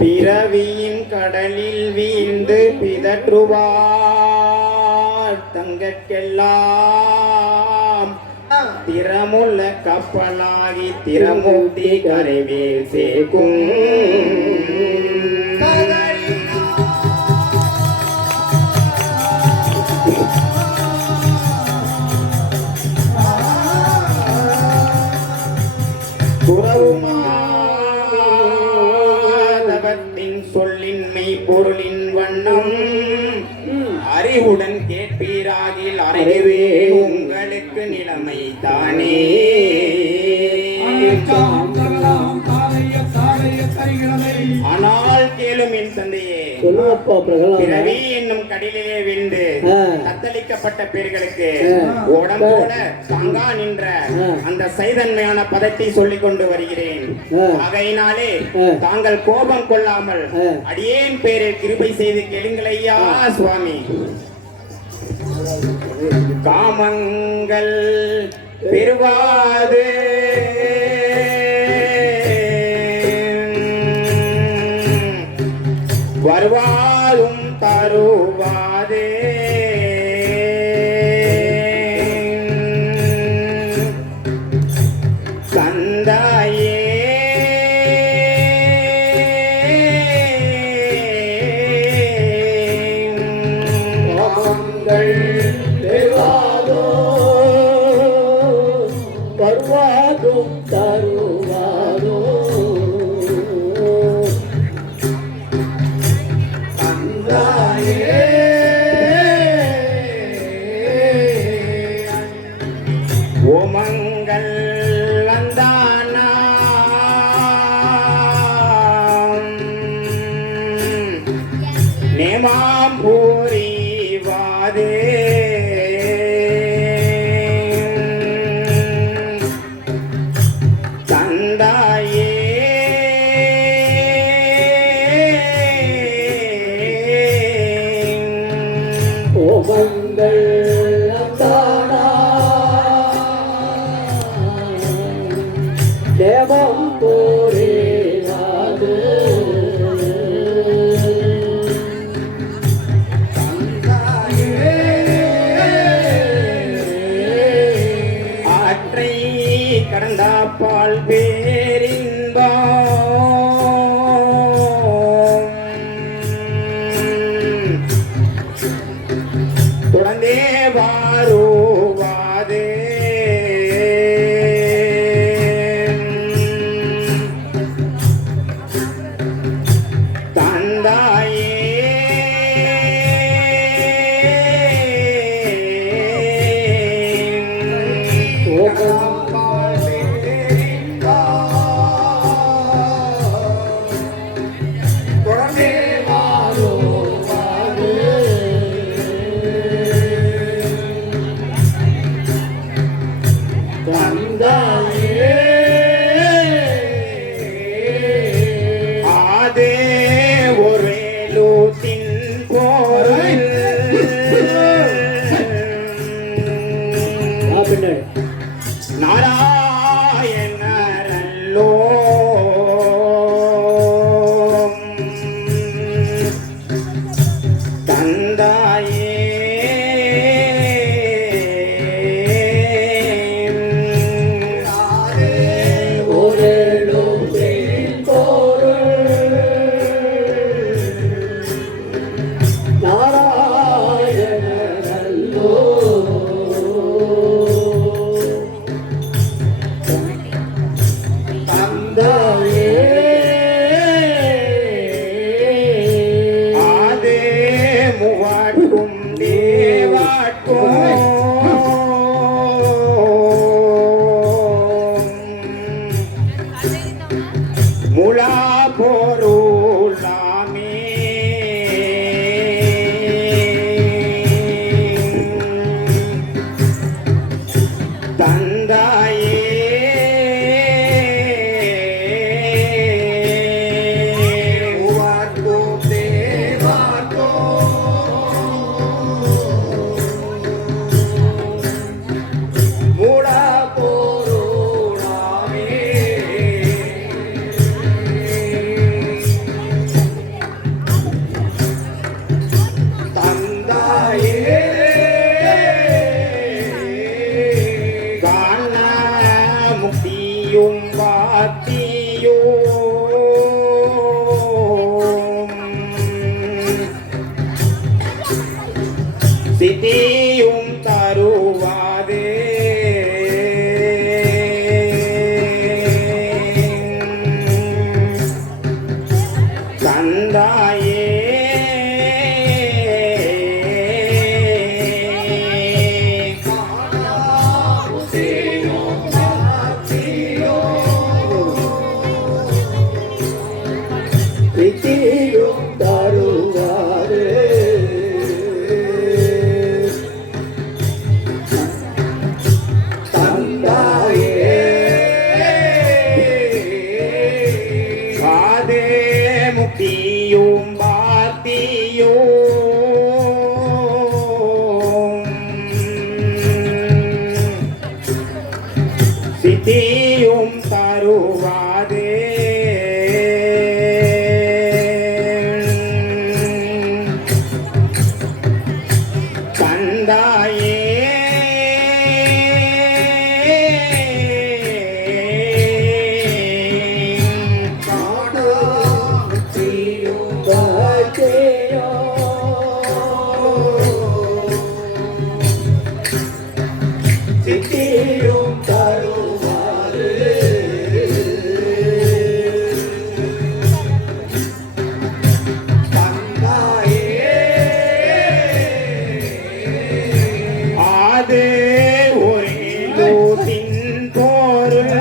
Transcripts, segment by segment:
பிறவியின் கடலில் வீழ்ந்து பிதற்றுவார் தங்கற்கெல்லாம் திறமுள்ள கப்பலாகி திறமூர்த்தி கரைவேல் சேர்க்கும் சொல்லின்மை பொருளின் வண்ணம் அறிவுடன் கேட்பீராகில் அறிவே உங்களுக்கு நிலைமை தானே. ஆனால் கேளும் என் தந்தையே, பிறவி என்னும் கடலிலே விழுந்து தத்தளிக்கப்பட்ட பேர்களுக்கு உடம்போட தாங்கா நின்ற அந்த சைதன்மையான பதத்தை சொல்லிக் கொண்டு வருகிறேன். ஆகையினாலே தாங்கள் கோபம் கொள்ளாமல் அடியேன் பேரில் கிருபை செய்து கேளுங்களையா சுவாமி. காமங்கள் பெறுவாது வருவாரும் தருவாதே கந்தாயே வருவாதும் தருவாதோ ஓமங்கள் அந்தானா நேமாம் பூரிவாதே தந்தாயே ஓமங்கள் தேவம் போரேனாது ஆற்றை கடந்த பால் பேரின்பம் தொடர்ந்தே வாருவாதே ஆதே ஒரு லூத்தின் போரில் நாராயணரல்லோ தந்தாயே சித்தியும் வாத்தியோ சித்தியும் தருவாதே கந்தாயே சித்தியும் தருவாரே தந்தாயே வாதே முக்தியும் வாத்தியோ சித்தியும் தருவாதே கந்தாயே சித்தியும் தருவாரே தந்தாயே ஆதே ஒரே லோட்டின் பொருள்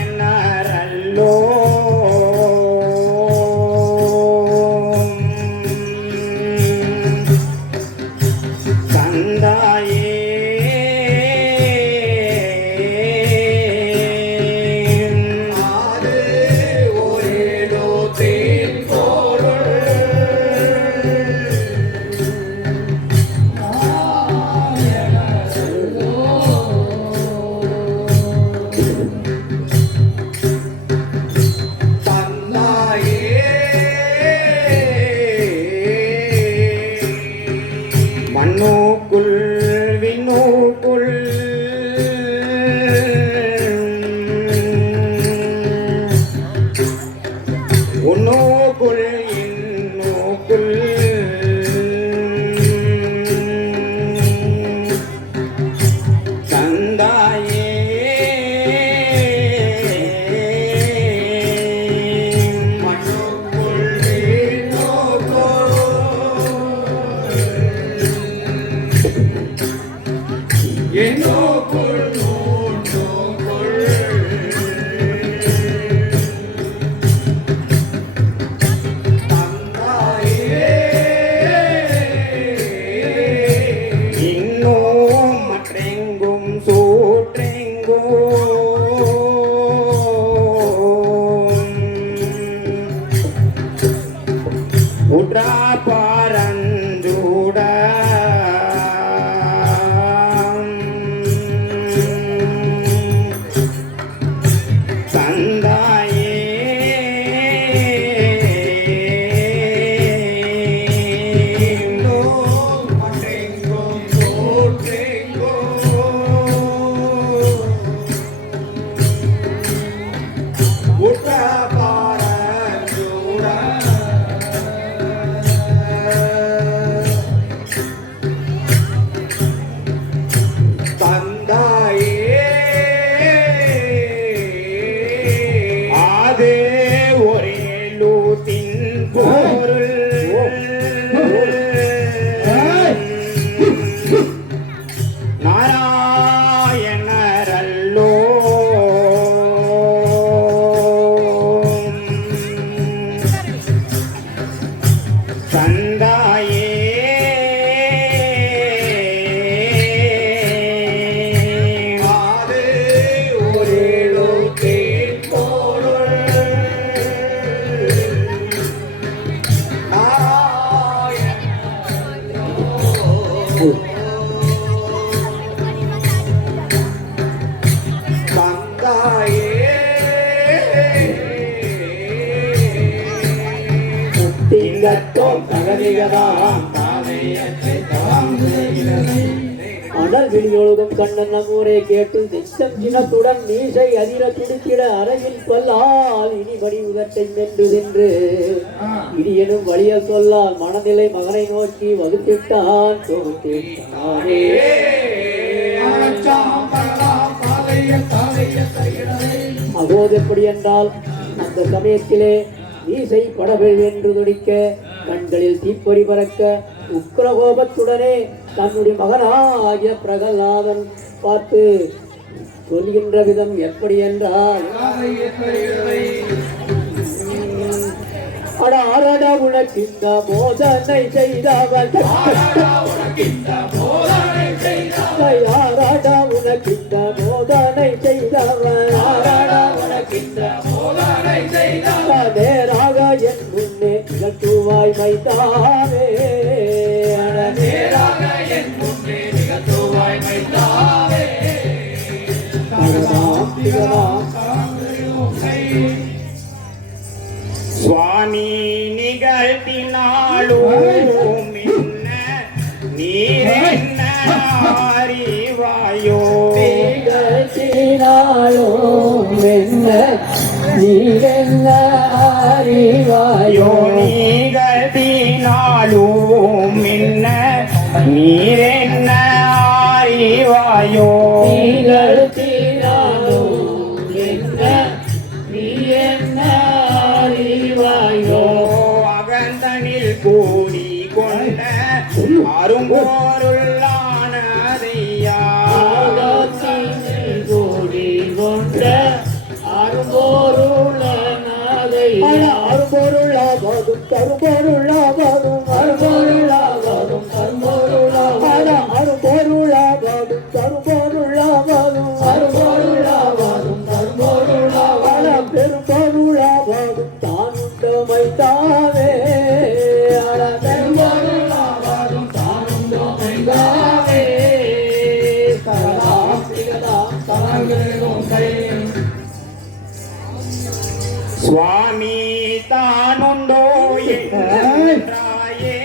நாராயணரல்லோ கந்தாயே ஆதே ஒரேடோ தேன் பொருள் தந்தாயே மண்ணுக்குள் விண்ணுக்குள் உன்னோக்குள் இன்னோக்குள் கந்தாயே மண்ணுக்குள் வீணோக்குள் என்னோக்குள் நூற்றோக்குள் தந்தாயே இன்னும் மற்றெங்கும் சூற்றெங்கோ உட்ரா பாரஞ்சூட தந்தாயே மற்றெங்கும் தோற்றெங்கோ உற்ற பாரஞ்சூட தந்தாயே ஆதே ஒரே லூட்டின் பொருள் நாராயணரல்லோ கந்தாயே ஆதே ஒரேடோ தேன் பொருள் தந்தாயே திங்கட்டும் தகதிகதாம் அடல் விழியொழுகும் கண்ணன் நம்மூரை கேட்டு நிச்சம் சினத்துடன் மீசை அதிர துடித்திட அறையில் கொல்லால் இனிபடி உதட்டை மென்று சென்று இடியனும் வழிய சொல்லால் மனநிலை மகனை நோக்கி வகுத்திட்டான் தொகுத்திட்டானே. அகோது எப்படி என்றால் அந்த சமயத்திலே மீசை படபில் என்று துடிக்க கண்களில் தீப்பொறி பறக்க உக்கிரகோபத்துடனே தன்னுடைய மகனாகிய பிரகலாதன் பார்த்து சொல்கின்ற விதம் எப்படி என்றால் அடாரடா உனக்கிந்த மோதனை செய்தவன் யாராடா உனக்கிந்த மோதனை செய்தவன் நேராக என் முன்னே நிகழ்த்துவாய் மைதாவே சுவாமி நிகழ்த்தினாலும் என்ன நீரென்ன அறிவாயோ அறிவாயோ நிகழ்த்தினாலும் என்ன நீரென்ன அறிவாயோ அகந்தனில் கூடி கொண்ட அருங்கோருள்ளானதையா அரும்பொருளாவதும் கரும்பொருளாவதும் அரும்பொருளாவதும் கரும்பொருளாவதும் அரும்பொருளாவதும் கரும்பொருளாவதும் அரும்பொருளாவதும் கரும்பொருளாவதும் பெரும்பொருளாவதும் தானுண்ட மைதாவே பெரும்பொருளாவதும் தானுண்ட மைதாவே சரதாம் திகதாம் தரங்களும் கை சுவாமி தானுண்டோ என்றாயே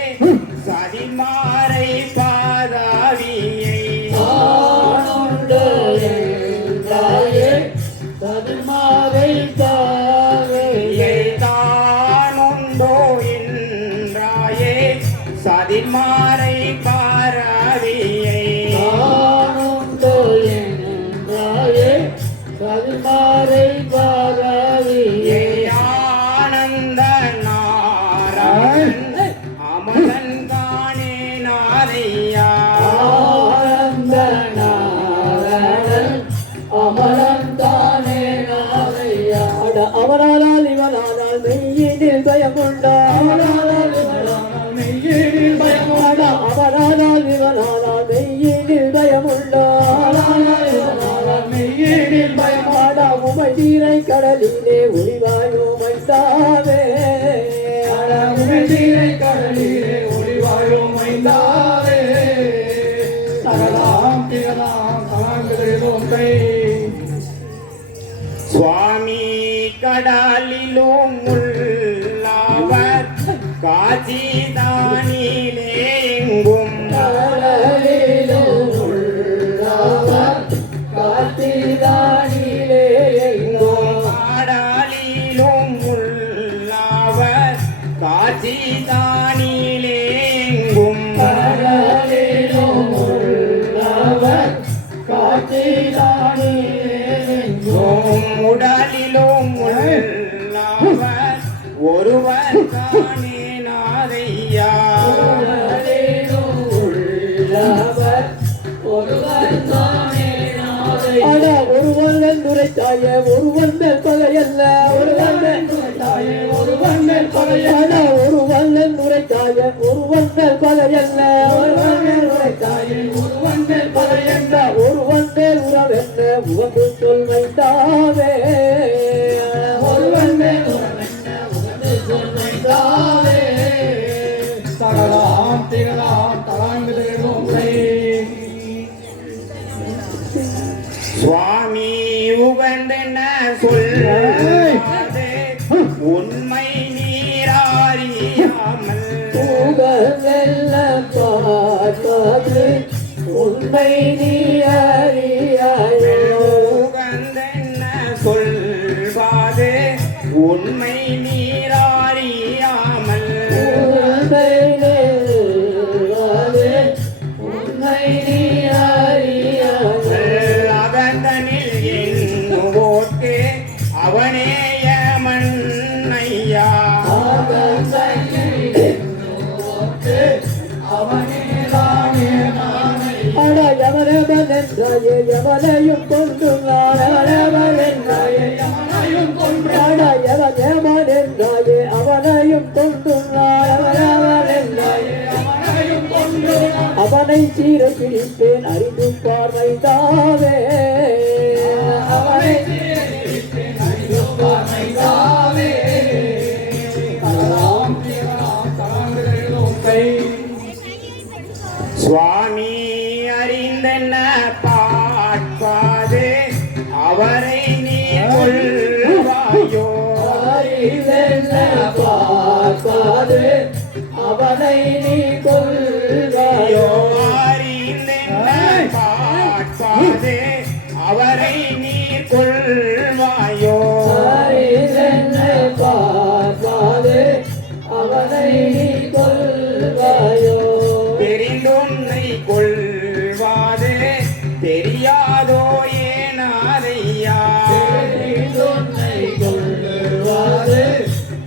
சதிமாரை பாதாவியை தானுண்டோ என்றாயே சதிமாரை பாராவியை ஆனந்த நாராயணன் அமலன் காணே நாரையா அவரால் இவனானால் மெய்யினில் பயமுண்டா அவரால் இவனானால் மெய்யினில் பயமுண்டா உமை தீரை கடலிலே ஒளிவாயோ மைந்தாவே சகலாம் திகலாம் தலாங்குதலும் கை சுவாமி கடலிலும் உள்ளவர் காட்சிதானிலே எங்கும் கடலிலும் உள்ளவர் காட்சிதானிலே எங்கும் உடலிலும் உள்ளவர் ஒருவர் தானே நாரையா ஒருவன் உரைத்தாய ஒருவன் பகையல்ல ஒருவன் பகையல்ல ஒருவன் பகையல்ல ஒருவன் உறவென்ன உகந்து சொல் வைத்தாவே சகலாம் திகலாம் தலாங்குதலும் சுவாமி உகந்தென்ன சொல்லாதே உண்மை நீராறியாமல் உண்மை நீ அறியாயோ உகந்தென்ன சொல்வாது உண்மை நீராறியாமல் உண்மை நீ அறியாயோ அகந்தனில் எண்ணுவோர்க்கு அவனேய மண்ணையா அட யமனவன் என்றாயே யமனையும் கொண்டுள்ளான் அவனவன் என்றாயே யமனையும் கொன்றான் யமன் என்றாயே அவனையும் கொண்டுள்ளான் அவனவன் என்றாயே அவனையும் கொன்றான் அவனை சீர பிடிப்பேன் அறிந்து பார்வை தாவே அவனை சீர பிடிப்பேன் அறிந்து பார்வை தாவே சுவாமி அறிந்தென்ன பார்ப்பாது அவரை நீ கொள்வாயோ பார்ப்பாது அவனை நீ கொள்வாயோ அறிந்தென்ன பார்ப்பாது அவரை நீ கொள்வாயோ பார்ப்பாது அவனை நீ கொள்வாயோ தெரிந்துன்னை கொள்வாது தெரியாதோ ஏனாதையா உன்னை கொள்வாது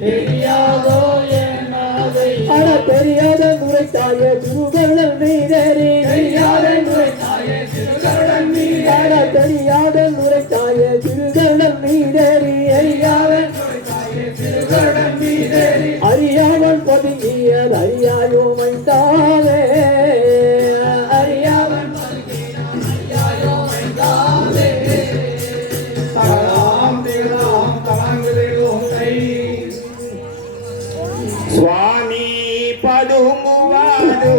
தெரியாதோ என்னதை அட தெரியாத நுரைத்தாயே திருவள்ளல் மீதேறி தெரியாத நுரைத்தாயே திருவள்ளல் மீதேறி அட தெரியாத நுரைத்தாயே திருவள்ளல் மீதேறி அறியாத நுரைத்தாயே திருவள்ளல் மீதேறி அறியாமல் பதுங்கியது அறியாயோ மைந்தாவே அறியாமல் அறியாயோ மைந்தாவே சுவாமி பதுங்குவாது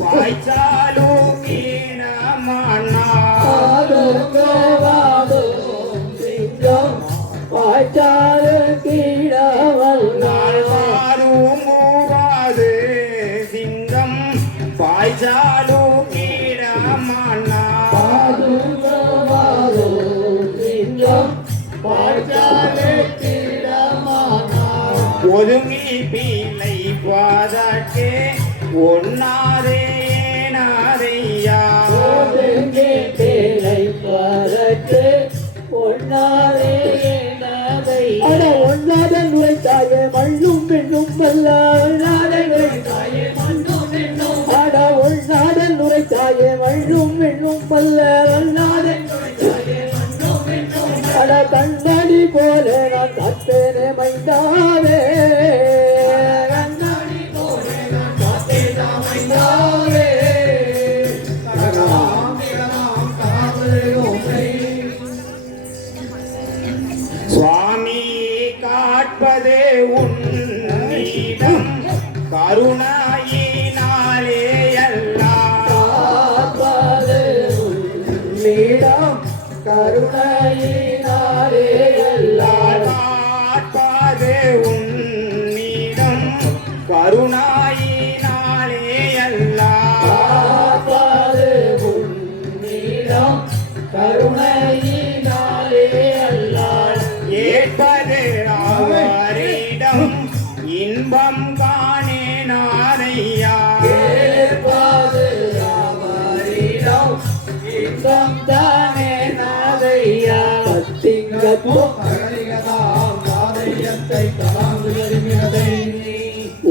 வாய்ச்சாலோ கீழமானா மாறுமுவாது சிங்கம் பாய்ச்சாலோ கீழமானா ஒதுங்கி பீலை பாதாட்டே ஒன்னாதே நாதையா ஒன்னாத நுழைத்தாயே மண்ணும் பெண்ணும் வல்ல ஒன்னாத நுழைத்தாயே மண்ணும் பெண்ணும் அட ஒன்னாத நுழைத்தாயே மண்ணும் பெண்ணும் வல்ல ஒன்னாத நுழைத்தாயே மண்ணும் பெண்ணும் அட கண்ணாடி போல நான் காத்தேனே மைந்தாவே கண்ணாடி போல நான் காத்தேனே மைந்தாவே சுவாமி காட்பது உன்னிடம் கருணாயினாலே எல்லாம் கருணையினாலே காட்பது உன்னிடம் கருணாயினாலே எல்லாம் கருணையினாலே அல்லால் ஏற்பது அவரிடம் இன்பம் காணேனாரையா இன்பம் தானே நாதையா திங்கத்தும்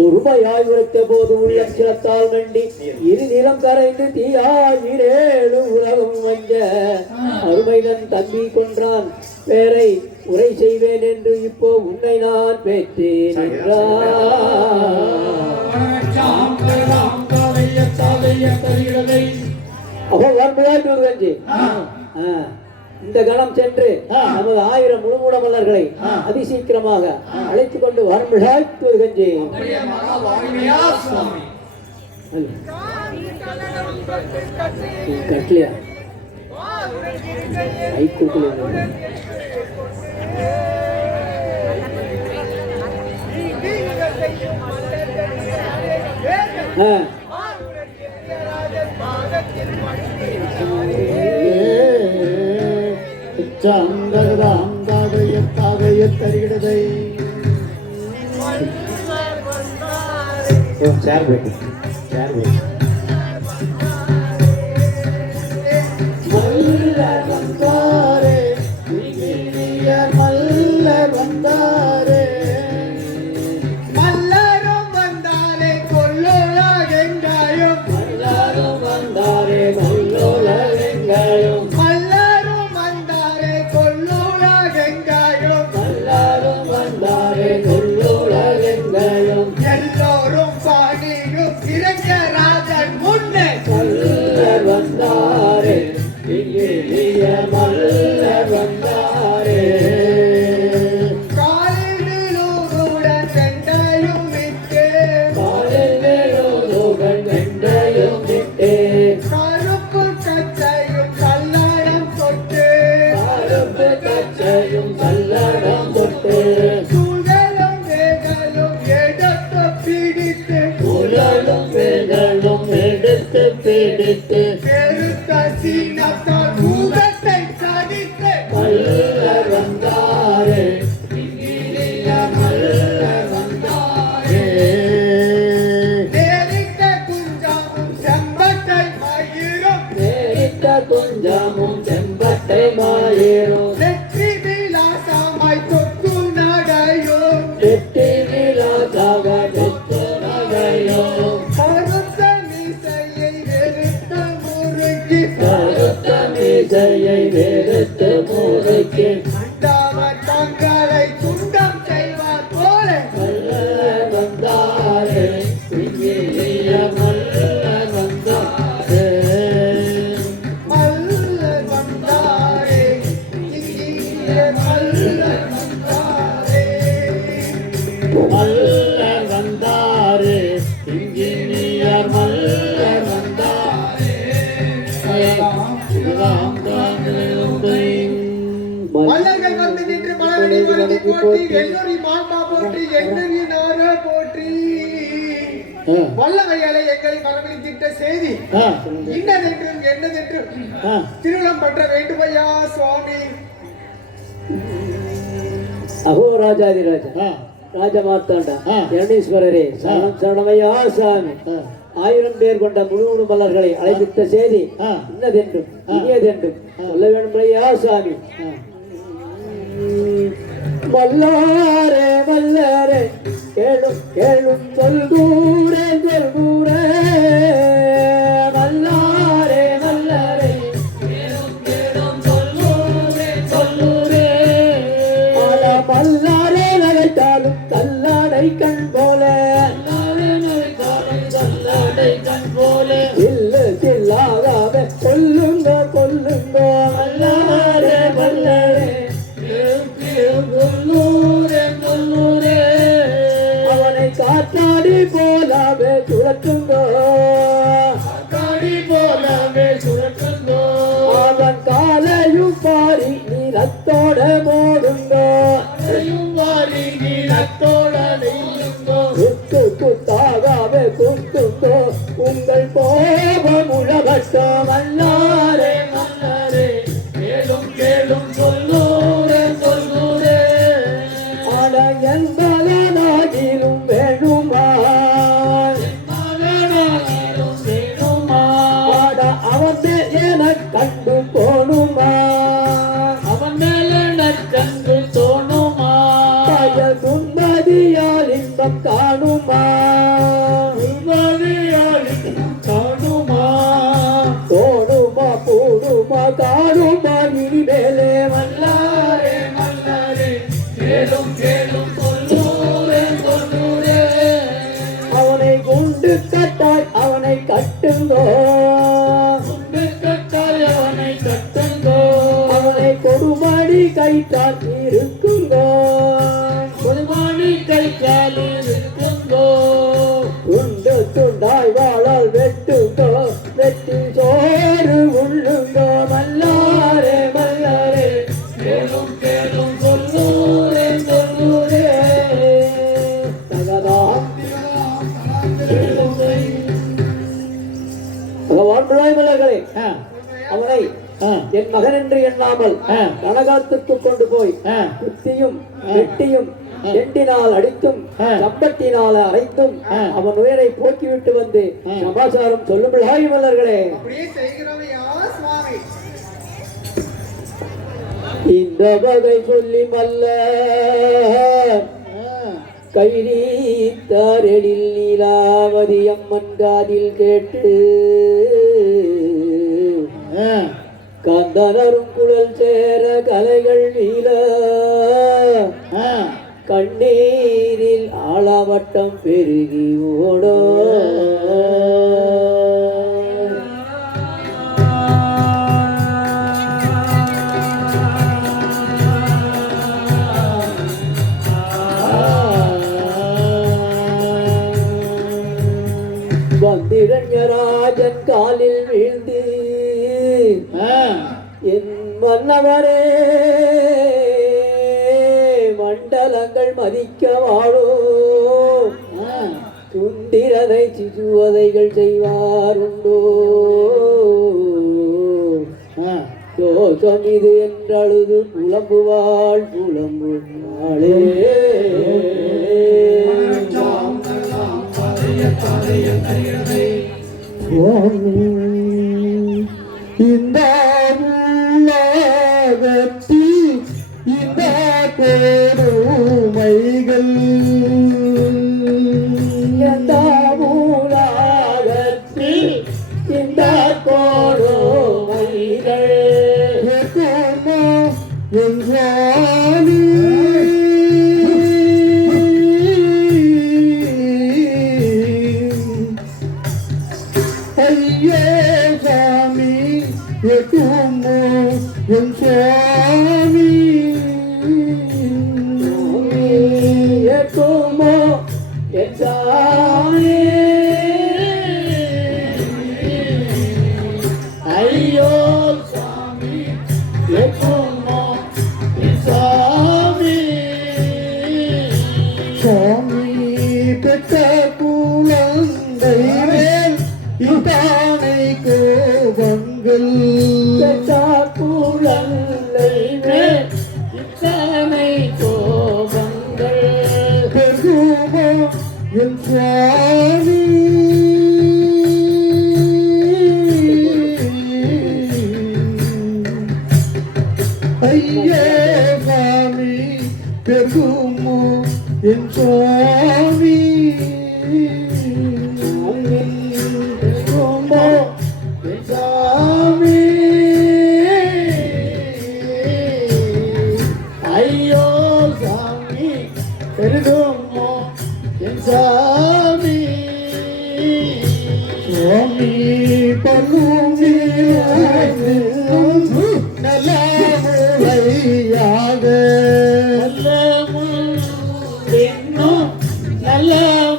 ஒருமையாய் உரைத்த போது உள்ளம் சிரத்தால் மண்டி இரு நிலம் கரைந்து தீயாயிரேழு உலகம் வந்த அருமைதன் தம்பி கொன்றான் பேரை உரை செய்வேன் என்று இப்போ உன்னை நான் பெற்றேன் அப்போ வரும்புதாய் முருகன்ஜி இந்த கணம் சென்று நமது 1000 முழுமூட மலர்களை அதிசீக்கிரமாக அழைத்துக் கொண்டு வரும்புதாய் முருகன்ஜி கட்டலையா ஐக்கூட்டில் தருகிறதை சேர் போயிட்டு சேர் போயிட்டு மல்லர் வந்தாரே மல்லர் வந்தாரே மல்லரும் வந்தாலே கொல்லோலா வெங்காயம் மல்லரும் வந்தாரே கொல்லோல வெங்காயம் மல்லரும் வந்தாலே கொல்லோலா வெங்காயம் மல்லரும் வந்தாரே கொல்லோல வெங்காயம் எல்லோரும் பாடியும் இறங்கராஜன் முன்னே மல்லர் வந்தாரே இங்கிலிய மல்லர் வந்தாரே காலிலூருடன் வெண்டையும் விட்டு காலில் மேலோதுகள் வெண்டையும் விட்டே கருப்பு கச்சையும் கல்லாடம் தொட்டு கருப்பு கச்சையும் கல்லடம் தொட்டு சுழலும் வேகலும் எடுத்து பிடித்து உலலும் வேகளும் எடுத்து பிடித்து பெருத்த சீனத்தால் பூதத்தை கடித்து மல்லர் வந்தாரே இங்கிலிய மல்லர் வந்தாரே நேரிட்ட குஞ்சாமும் செம்பட்டை மயிரும் நேரிட்ட குஞ்சமும் செம்பட்டை மாயிரும் வெற்றி விலாசமாய் தொட்டு நடையும் வெட்டி விழாதாக வெற்று நகையும் கருத்த மீசையை வெறுத்த முறுக்கி கருத்த மீசையை வெறுத்து முறுக்கி அண்டாவர் தங்களை துண்டம் செய்வார் போல மல்லர் வந்தாரே இங்கிலிய மல்லர் வந்தாரே மல்லர் வந்தாரே இங்கே மல்லர் வந்தாரே மல்லர் வந்தாரே இங்கிலியர் மல்லர் வந்தாரே மல்லர்கள் வந்து நின்று மலரடி மலர்த்தி போற்றி எல்லோரி மாமா போற்றி எண்ணறி நார போற்றி வல்லமையாலே எங்களை வரவழைத்திட்ட செய்தி இன்னதென்றும் என்னதென்றும் திருவிழம் பற்ற வேண்டுமையா சுவாமி அகோ ராஜாதிராஜா ராஜமார்த்தாண்டா ஜனீஸ்வரரே சரணம் சரணமையா சாமி 1000 பேர் கொண்ட முழு மலர்களை அழைப்பித்த செய்தி இன்னதென்றும் இனியதென்றும் சொல்ல வேண்டுமையா சாமி மல்லாரே மல்லாரே கேளும் கேளும் சொல்கூரே சொல்கூரே மல்லாரே மல்லாரே கேளும் கேளும் சொல்கூரே சொல்கூரே ஆல மல்லாரே நகைத்தாலும் கல்லாடை கண் போல கல்லாடை கண் போல இல்ல சில்லாகாம கொல்லுங்க கொல்லுங்க மல்லாரே மல்லாரே அவனை காத்தாடி போலாவே சுழற்றுங்கோ காத்தாடி போலாவே சுழற்றுங்கோ அவன் காலையும் பாரி நீரத்தோட மோடுங்கோ பாரி நீரத்தோட நெய்யுங்கோ குத்து குத்தாகாவே குத்துங்கோ உங்கள் கோபம் உழவட்டோ மல்லாரே மல்லாரே கேளும் கேளும் சொல்லூரே சொல்லூரே ஆட என் மகனாகிலும் வேணுமா ஆட அவன் என கண்டு தோணுமா அவன் மேல கண்டு தோணுமா பய சுந்ததியால் இன்பம் காணுமா சுந்ததியால் இன்பம் காணுமா தோணுமா போடுமா காணுமா இனிமேலே மல்லாரே மல்லாரே கேளும் கேளும் சொல்லூரே சொல்லூரே அவனை குண்டு கட்டாய் அவனை கட்டுங்கோ குண்டு கட்டாய் அவனை கட்டுங்கோ அவனை கொடுமாடி கைத்தால் இருக்குங்கோ கொடுமாடி கைத்தால் இருக்குங்கோ துண்டு துண்டாய் வாழால் வெட்டுங்கோ வெட்டி சோறு உள்ளுங்கோ மல்லாரே மல்லாரே கேளும் கேளும் சொல்லூரே சொல்லூரே தகதாம் பகவான் பிள்ளாய் மலர்களே அவனை என் மகன் என்று எண்ணாமல் கனகாத்துக்கு கொண்டு போய் குத்தியும் வெட்டியும் எண்டினால் அடித்தும் சம்பட்டினால் அரைத்தும் அவன் உயிரை போக்கிவிட்டு வந்து சமாச்சாரம் சொல்லுங்கள் மல்லர்களே. அப்படியே செய்கிறோம் ஐயா சுவாமி. இந்த வகை சொல்லி மல்ல கைநீத்தாரெழில் நீலாவதி அம்மன் காதில் கேட்டு கந்தனரும் குழல் சேர கலைகள் நீல கண்ணீரில் ஆளாவட்டம் பெருகி ஓடோ. வந்திரஞ்சராஜன் காலில் வீழ்ந்து என் மன்னவரே மண்டலங்கள் மதிக்க வாழோ துண்டிரதை சிசுவதைகள் செய்வாருண்டோ தோஷம் இது என்றழுது புலம்புவாள் புலம்பு நாளே. இந்த உலகத்தில் இந்த கொடுமைகள் எந்த உலகத்தில் இந்த கொடுமைகள் என்றாலும் என் சுவாமி ஏற்றுமோ என் சாமி. ஐயோ சாமி ஏற்றுமோ என் சாமி. சாமி பெற்ற குழந்தை மேல் இதானை கோபங்கள் குழந்தை மேல் இத்தனை கோபங்கள் பெருமோ என் சுவாமி. ஐயே சாமி பெருமோ என் சுவாமி. ஐயோ சாமி பெருகுமோ என் சாமி. சுவாமி பருவி நல்ல முறையாக நல்ல இன்னும் நல்ல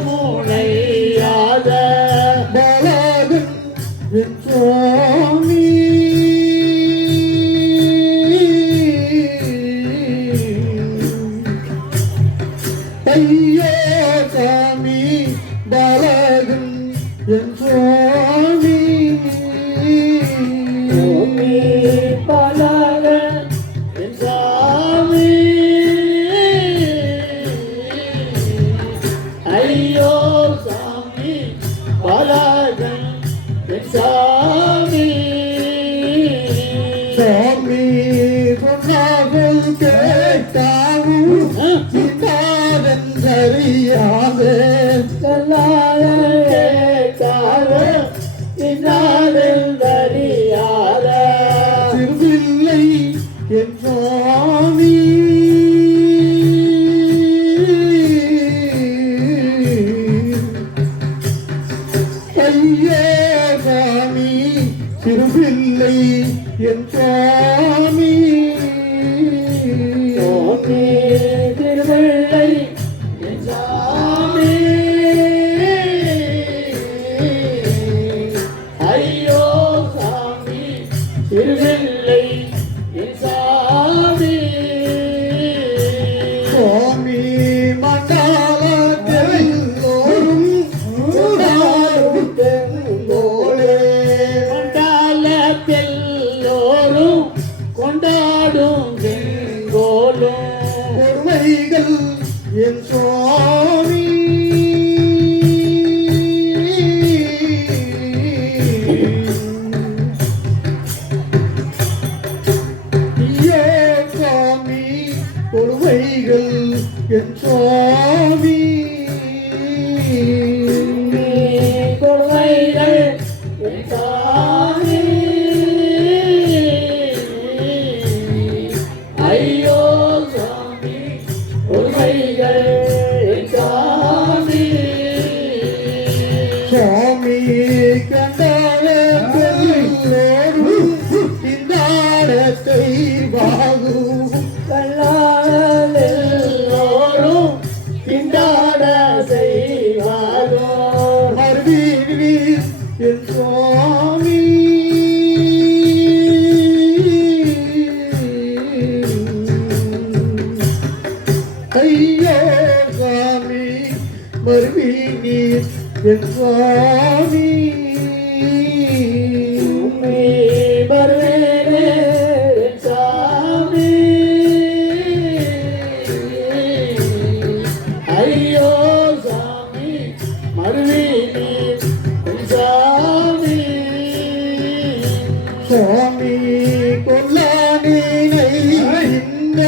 முறையாக பலகன் என் சுவாமி. ஐயே சாமி பலகன் என் சுவாமி. பலகன் என் சாமி. ஐயோ சாமி பலகன் என் சாமி. சாமி சொன்னார்கள் கேட்டாவும் சரியாக திருவில்லை என் சுவாமி. ஐயே சாமி திருவில்லை என் சுவாமி. திருவில்லை என் சாமி. ஐயோ சாமி திருவில்லை என் சாமி. சுவாமி மண்டலத்தில் தோறும் மண்டலத்தில் என் சுவாமி ஐயோ சுவாமி மருவி நீர் என் சுவாமி வருவேனே என் சாமி ஐயோ சாமி மறுவீனே என் சாமி சுவாமி கொல்லானீனை இன்ன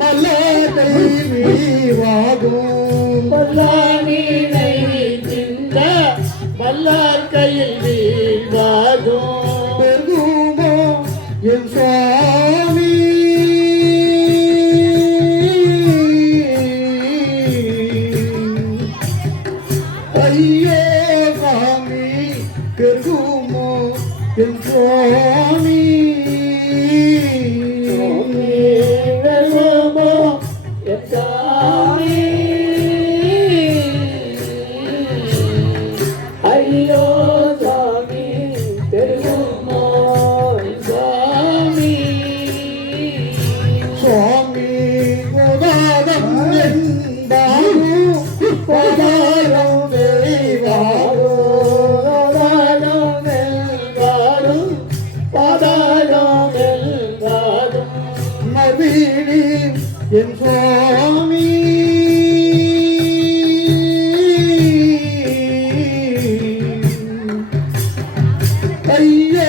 மலரை வீவாகும் பல்லானீனை திந்த பல்லார் கையில் வீழ்வாகும் பெருமோ என் சுவாமி ஐயோ சுவாமி பெருமோ என் சுவாமி வருவோமோ என் சாமி ஐயோ சாமி பெருகுமோ என் சாமி சுவாமி உதாரம் என்பாரும் உதாரம் தெய்வாரோ பாதாளம் வெல்வாரும் பாதாளம் வெல்வாரும் நவீனி என் சுவாமி ஐயே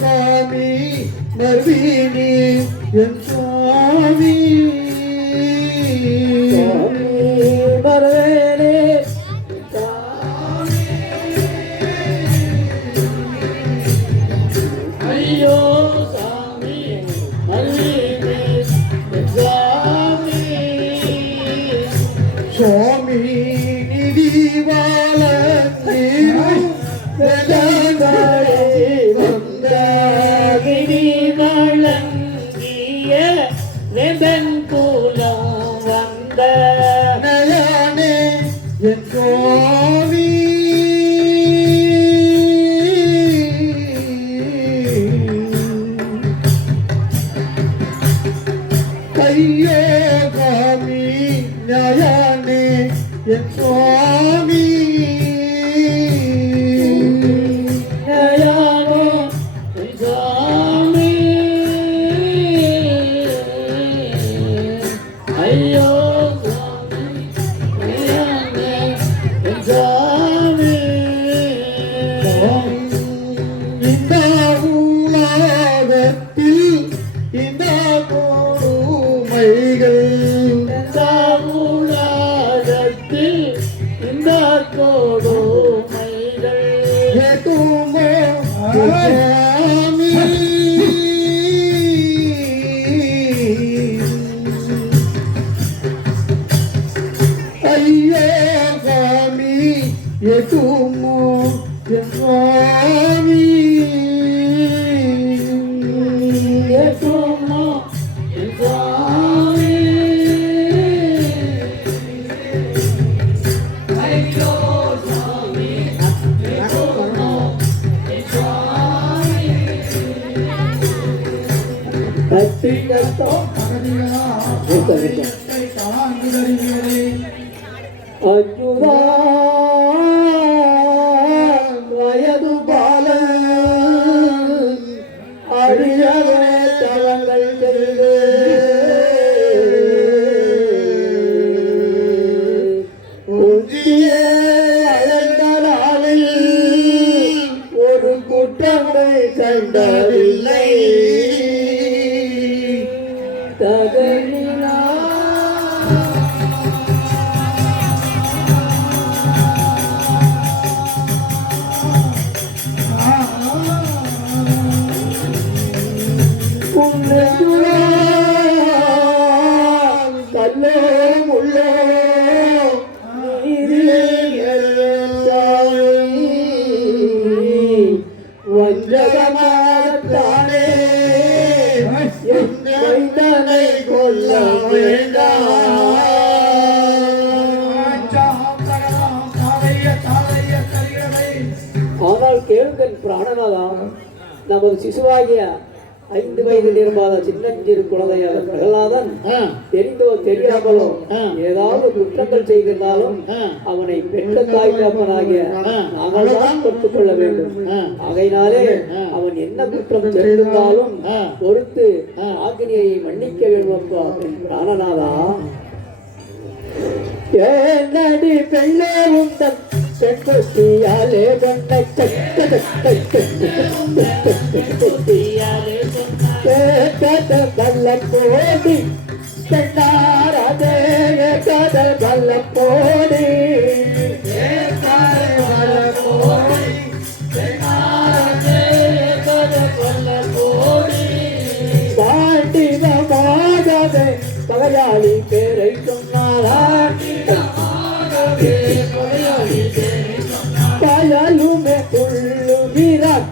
சுவாமி நவீனி என் சுவாமி சாமி வருவேனே சாமி ஐயோ சாமி மல்லிகை சாமி சுவாமி நிதிவாள வந்தாகினி வழங்கிய வெதன் கூலம் வந்த நயனே என் சுவாமி ஐயே சுவாமி நயனே என் சுவாமி நயானோ என் சாமி ஐயோ சாமி நயானே என் சாமி இந்த உலகத்தில் இந்த கொடுமைகள் உலகத்தில் இந்த கொடுமைகள் ஏதுமோ சுவாமி ஐயே சுவாமி ஏதுமோ சுவாமி ஏற்றுமோ என் சாமி ஐயோ சாமி ஏற்றுமோ என் சாமி கத்தி கத்தோ அஞ்சுதா வயது பாலன் அடியவே தலங்கள் செய்து உச்சியே அழந்த நாளில் ஒரு குற்றங்கள் கண்டதில்லை தகழினா கல்லே முள்ளே வஞ்சகமாகத்தானே என்னை கொல்ல வேண்டாம் ஆனால் கேளுங்கள் பிராணநாதா, நமது சிசுவாகிய 5 வயது நிர்மாத சின்னஞ்சிறு குழந்தையாக பிரகலாதன் தெரிந்தோ தெரியாமலோ ஏதாவது குற்றங்கள் செய்திருந்தாலும் அவனை பெற்ற தாய் தகப்பனாகிய நாங்கள் தான் பொறுத்துக் கொள்ள வேண்டும். ஆகையினாலே அவன் என்ன குற்றம் செய்திருந்தாலும் பொறுத்து ஆக்னியை மன்னிக்க வேண்டும் அப்பா பிராணநாதா. ஏனடி பெண்ணே உந்தன் பெண்குட்டியாலே கண்ணை கல்ல போடி பெண்ணாரதே கதல் கல்ல போடி பாண்டிதமாகவே பகையாளி பேரை சொன்னாரா பயலுமே புள்ளுகிறார்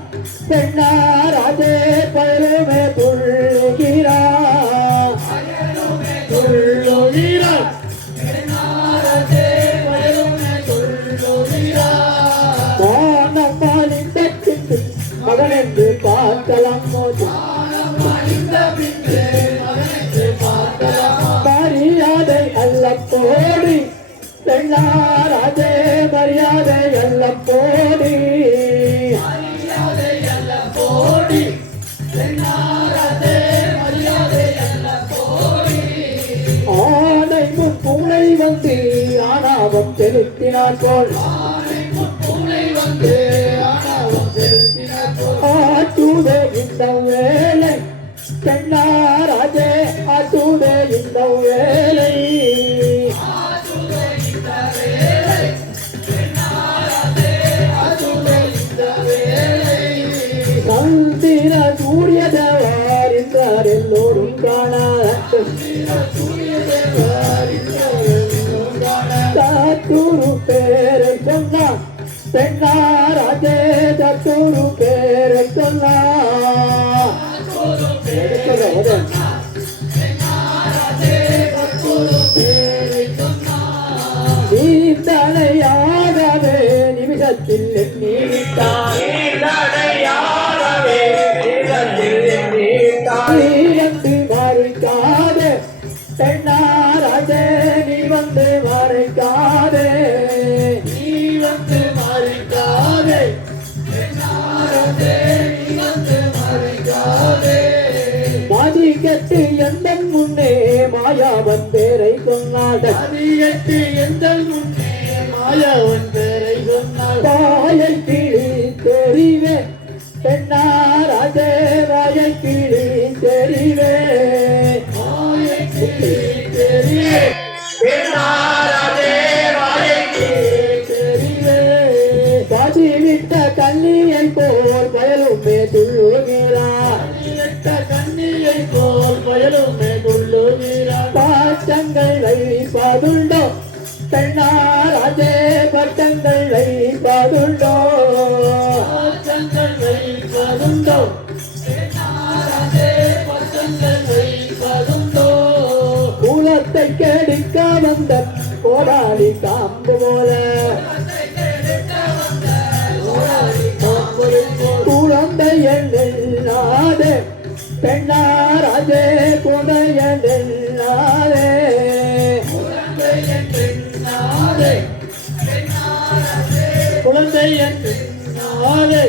பெண்ணாரதே பயலுமே புள்ளுகிறார் மானம்மாளின் தட்டு மகனென்று பார்க்கலாம் மரியாதை அல்ல போடி பெண்ணாரதே மரியாதை அல்ல போடி ஆனை முன் பூனை வந்து ஆணாவம் செலுத்தினார் போல் ஆட்டுவே இந்த வேலை பெண்ணாரதே ஆட்டுவே இந்த வேலை சந்திர சூரிய தேவார் என்றார் எல்லோரும் காத்தூரு பேரை சொன்னார் பெண்ணாரதே தத்தூரு பேரை சொன்னார் நீந்தனையாகவே நிமிஷத்தில் எண்ணிவிட்டார் மறைக்காதே பெண்ணாரதே நீ வந்து மறைக்காதே மதிக்கட்டு எந்த முன்னே மாயாவன் பேரை சொன்னாள் தாயை கிளி தெரிவே பெண்ணாரதே வாயை கிளி தெரிவே பதிவிட்ட கண்ணியை போல் பயலுமே துள்ளுகிறார் பாட்டங்கள் வைப்பதுண்டோ பெண்ணாரதே பட்டங்கள் வைப்பதுண்டோ குலத்தை கெடுக்க வந்த கோடாளி காம்பு போல குழந்தை எண்ணாதே பெண்ணாரதே குழந்தை எண்ணாதே குழந்தை எண்ணாதே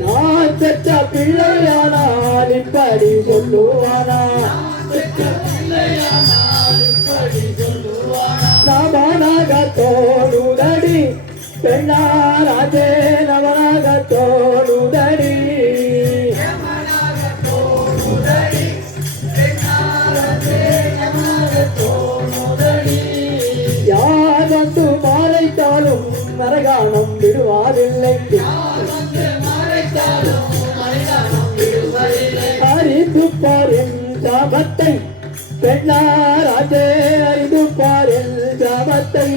நான் பெற்ற பிள்ளையானால் இப்படி சொல்லுவானா நவனாக தோடுதடி பெண்ணாரதே நவனாக தோடுதடி யார் வந்து மாலைத்தாலும் மரகாணம் விடுவாதில்லை அறிந்து பாரின் சாபத்தை பெண்ணாரதே அறிந்து பாரின் சாபத்தை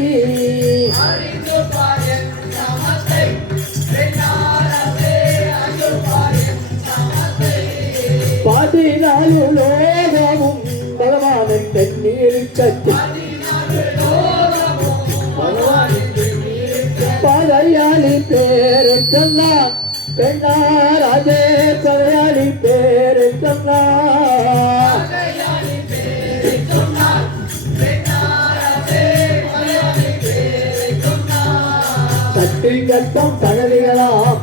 பதினாலு லோகமும் பகவானின் தென்னீர் கட்டி பதையாளி பேரு சொன்னா பெண்ணாராஜே பதையாளி பேரு சொன்னா சட்டில் கட்டம் தகதிகளாம்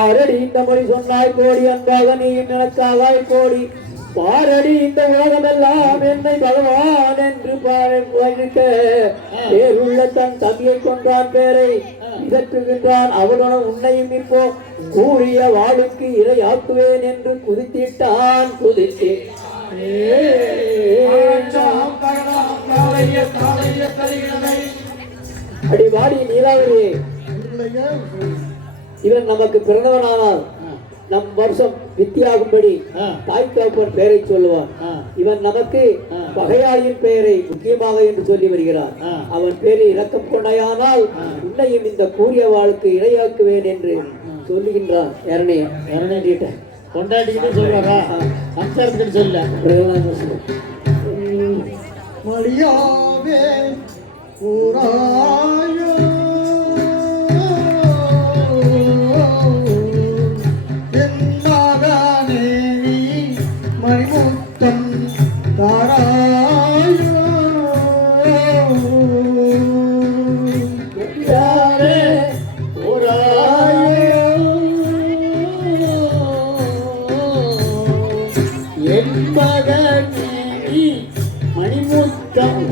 ஆரடி இந்த மொழி சொன்னாய் கோடி அன்பாக நீ நினைக்காதாய் கோடி பாரடி இந்த உலகமெல்லாம் என்னை பகவான் என்று பாருக்க பேருள்ள தன் தம்பியை கொண்டான் பேரை இதற்றுகின்றான் அவனுடன் உன்னையும் இப்போ கூறிய வாளுக்கு இரையாக்குவேன் என்று குதித்திட்டான் குதித்தேன் அடி வாடி நீலாவரி இவன் நமக்கு பிறந்தவனானால் நம் வருஷம் வித்தியாகும்படி தாய் தகப்பன் பெயரை சொல்லுவான். இவன் நமக்கு பகையாளியின் பெயரை முக்கியமாக என்று சொல்லி வருகிறார். அவன் பேரை இறக்கம் கொண்டையானால் உன்னையும் இந்த கூறிய வாழ்க்கை இரையாக்குவேன் என்று சொல்லுகின்றான். கொண்டாடிக்கிட்டு சொல்றாரா? சம்சாரத்துக்கு சொல்ல மரியாவே ஊராயோ என் மகனே மணிமுத்தம் தாராயோ மணிமுத்தம்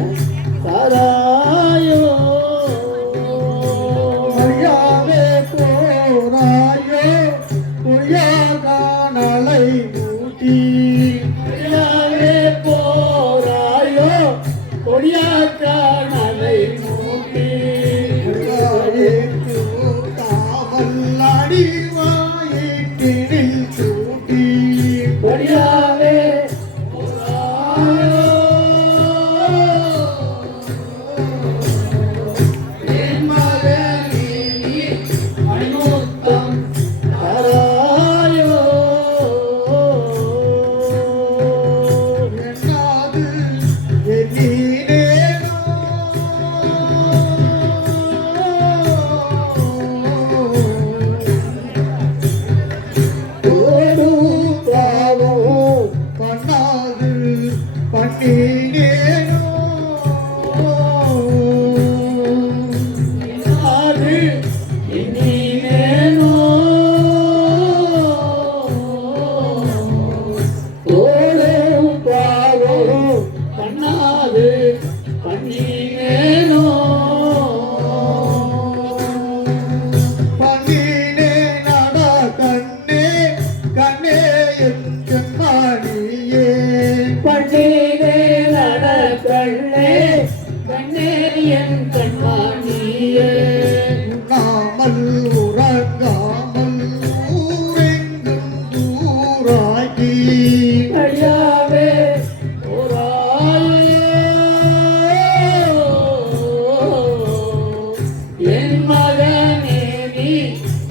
தாராயோ மரியாவே போராயோ புரியாகானலை ஊட்டி மரியாவே போராயோ புரியாகானலை ஊட்டி மரியாவே காவல்லாடி வாயிட்டினில் சூட்டி மரியாவே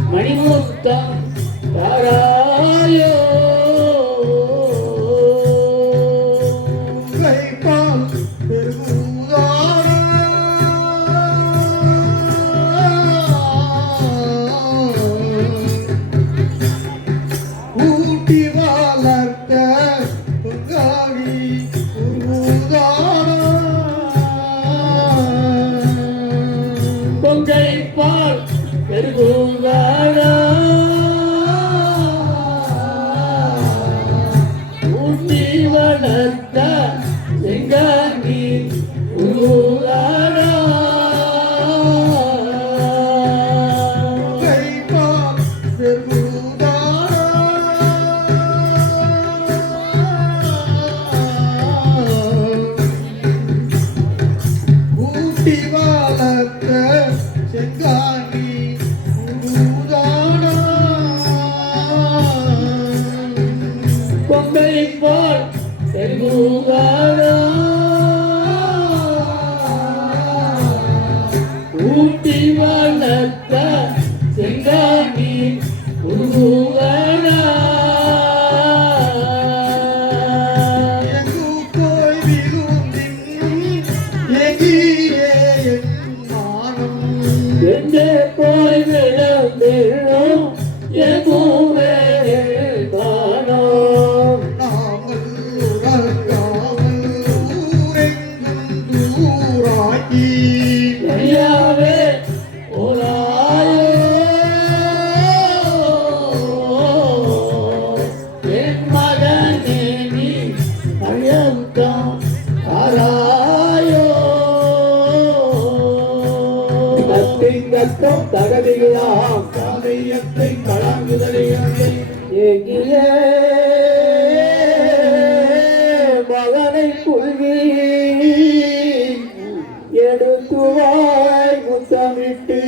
மணிமுத்தம் தாராயோ கைப்பால் பெருகுதாரா ஊட்டி வளர்த்த பொங்காடி உருதாரா பொங்கைப்பால் பெருகுதாரா ஊட்டி வளர்த்த செங்காங்கி உருதாரா கைப்பால் பெருகுதாரா ஊட்டி வளர்த்த செங்காங்கி உருதாரா பொங்கை போல் பெருகுதாரா ஊட்டி வளர்த்த செங்காங்கி உருகுதாரா தத்திங்கத்தம் தகதியாம் காதையத்தை கலாங்குதலையை ஏகிய மகனை புல்கி எடுத்துவாய் முத்தமிட்டு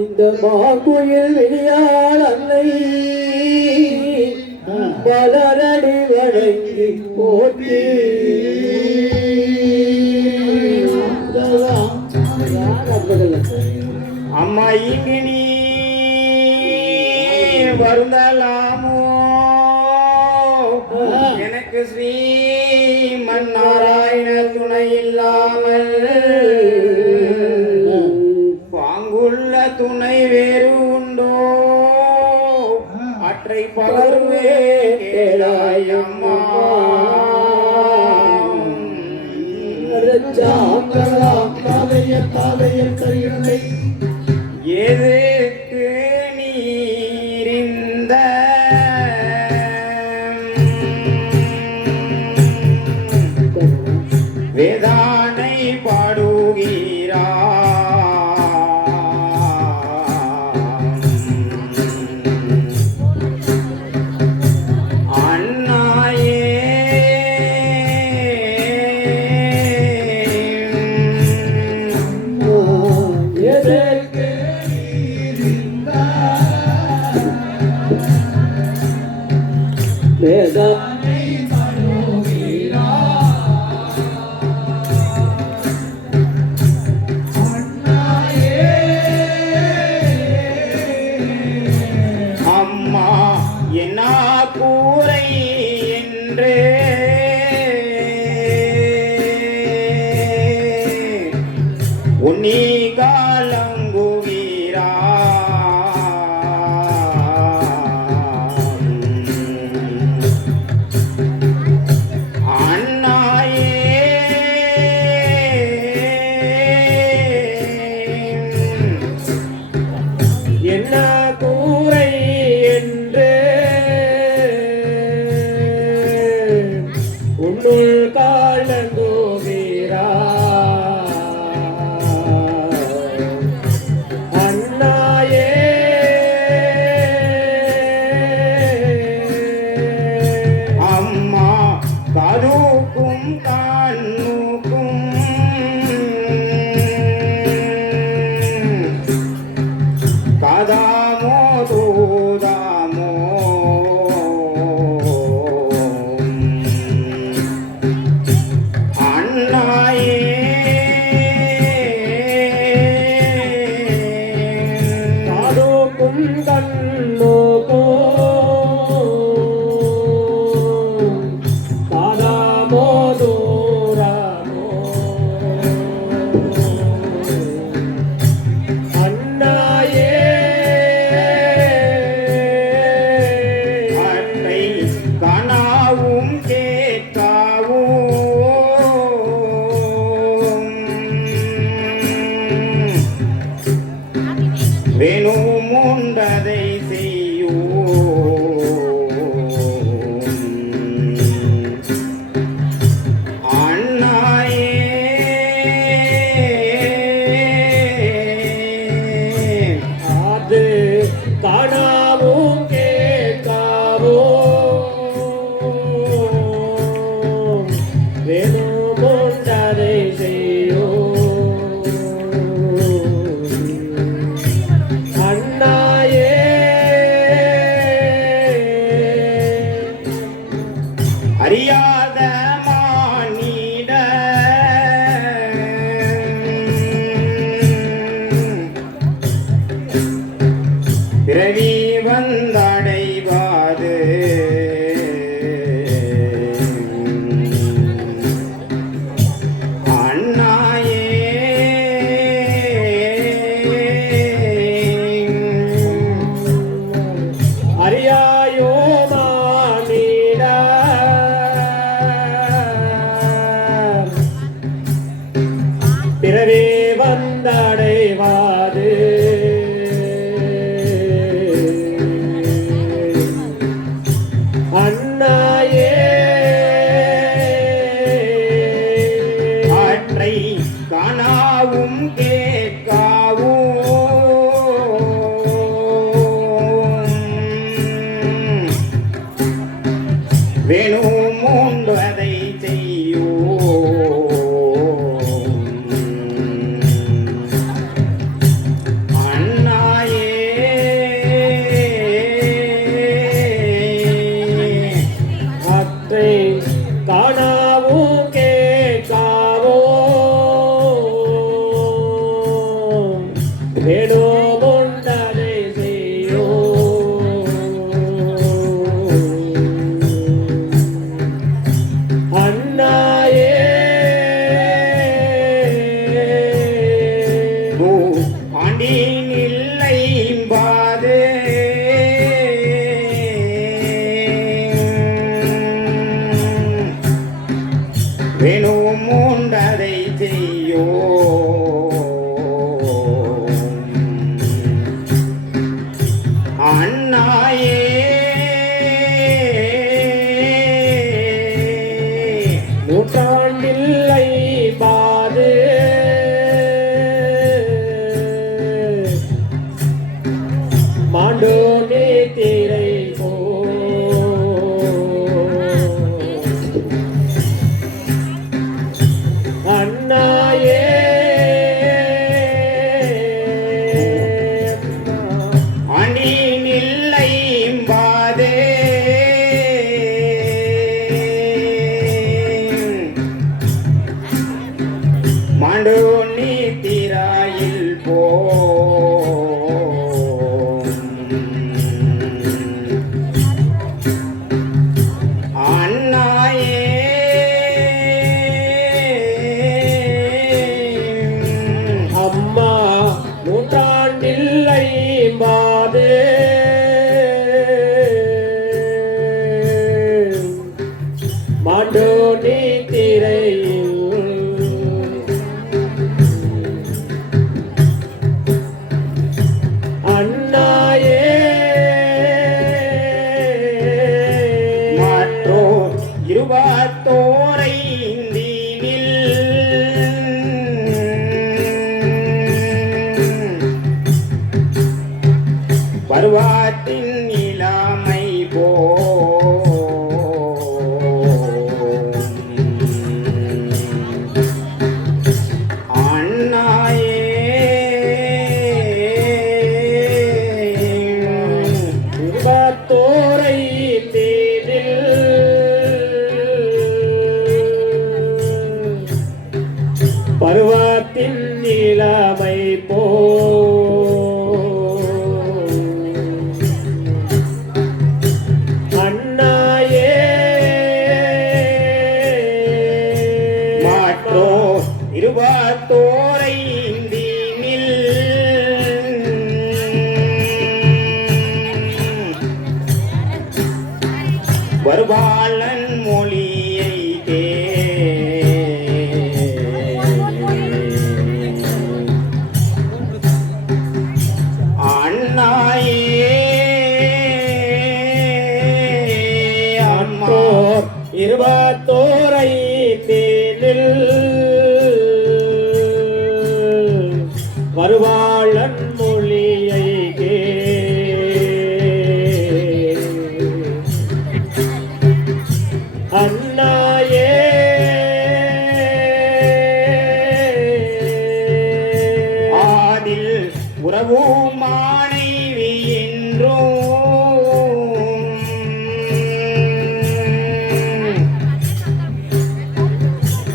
இந்த மாங்குயில் விழியால் அன்னை மலரடி வழங்கி போற்றி அம்மா இங்கு நீ வருந்தலாமோ எனக்கு ஸ்ரீ மன்னாராயண துணை இல்லாமல் பாங்குள்ள துணை வேறு உண்டோ அற்றை பகர்வே கேளாய் அம்மா எதுக்கு நீரிந்த வேதானை பாடுகிறா அம்மா என்ன கூரை என்று உன்னி காலங்குவீரா என்ன கூரை என்று உன்னுள் காலங்கோவீரா அண்ணாயே அம்மா கருக்கும் கண்ணுக்கும் காதாமோ தூதாமோ அண்ணாயே காதுக்கும் கண்ணுக்கும் காதாமோ தூராமோ அண்ணாயே அன்னை காணாவும் கேட்காவும் வேணும் உண்டதை செய்யும் அண்ணாயே அது காணாவும் கேட்காவும் வேணும் உண்டதை செய்யும் அண்ணாயே அறியாத மானிட பிறவி வந்தடைவாது அண்ணாயே அறியாயோ மானிட பிறவே வந்தடைவாது அண்ணாயே நூற்றாண்டில்லை பாது மாண்டோனே திரை போ அண்ணாயே அணி நில்லை பாதே மாண்டோனி திராயில் போ அண்ணாயே அம்மா நூற்றாண்டில்லை பாது மாண்டோனி திரையில் அண்ணாயே மாற்றோ இருபத்தோரை இந்தினில் பருவாத்தின் இளமை போ அண்ணாயே இருபத்தோரை தேனில் பருவத்தின் இளமை போ அண்ணாயே மாற்றோ இருபத்தோரை இந்தினில் வருவாளன் மொழியை தே அண்ணாயே அம்மா அற்றோர் இருபத்தோரை தேனில் வருவாளன் மொழியை கே அண்ணாயே ஆதில் உறவு மாணைவி என்றும்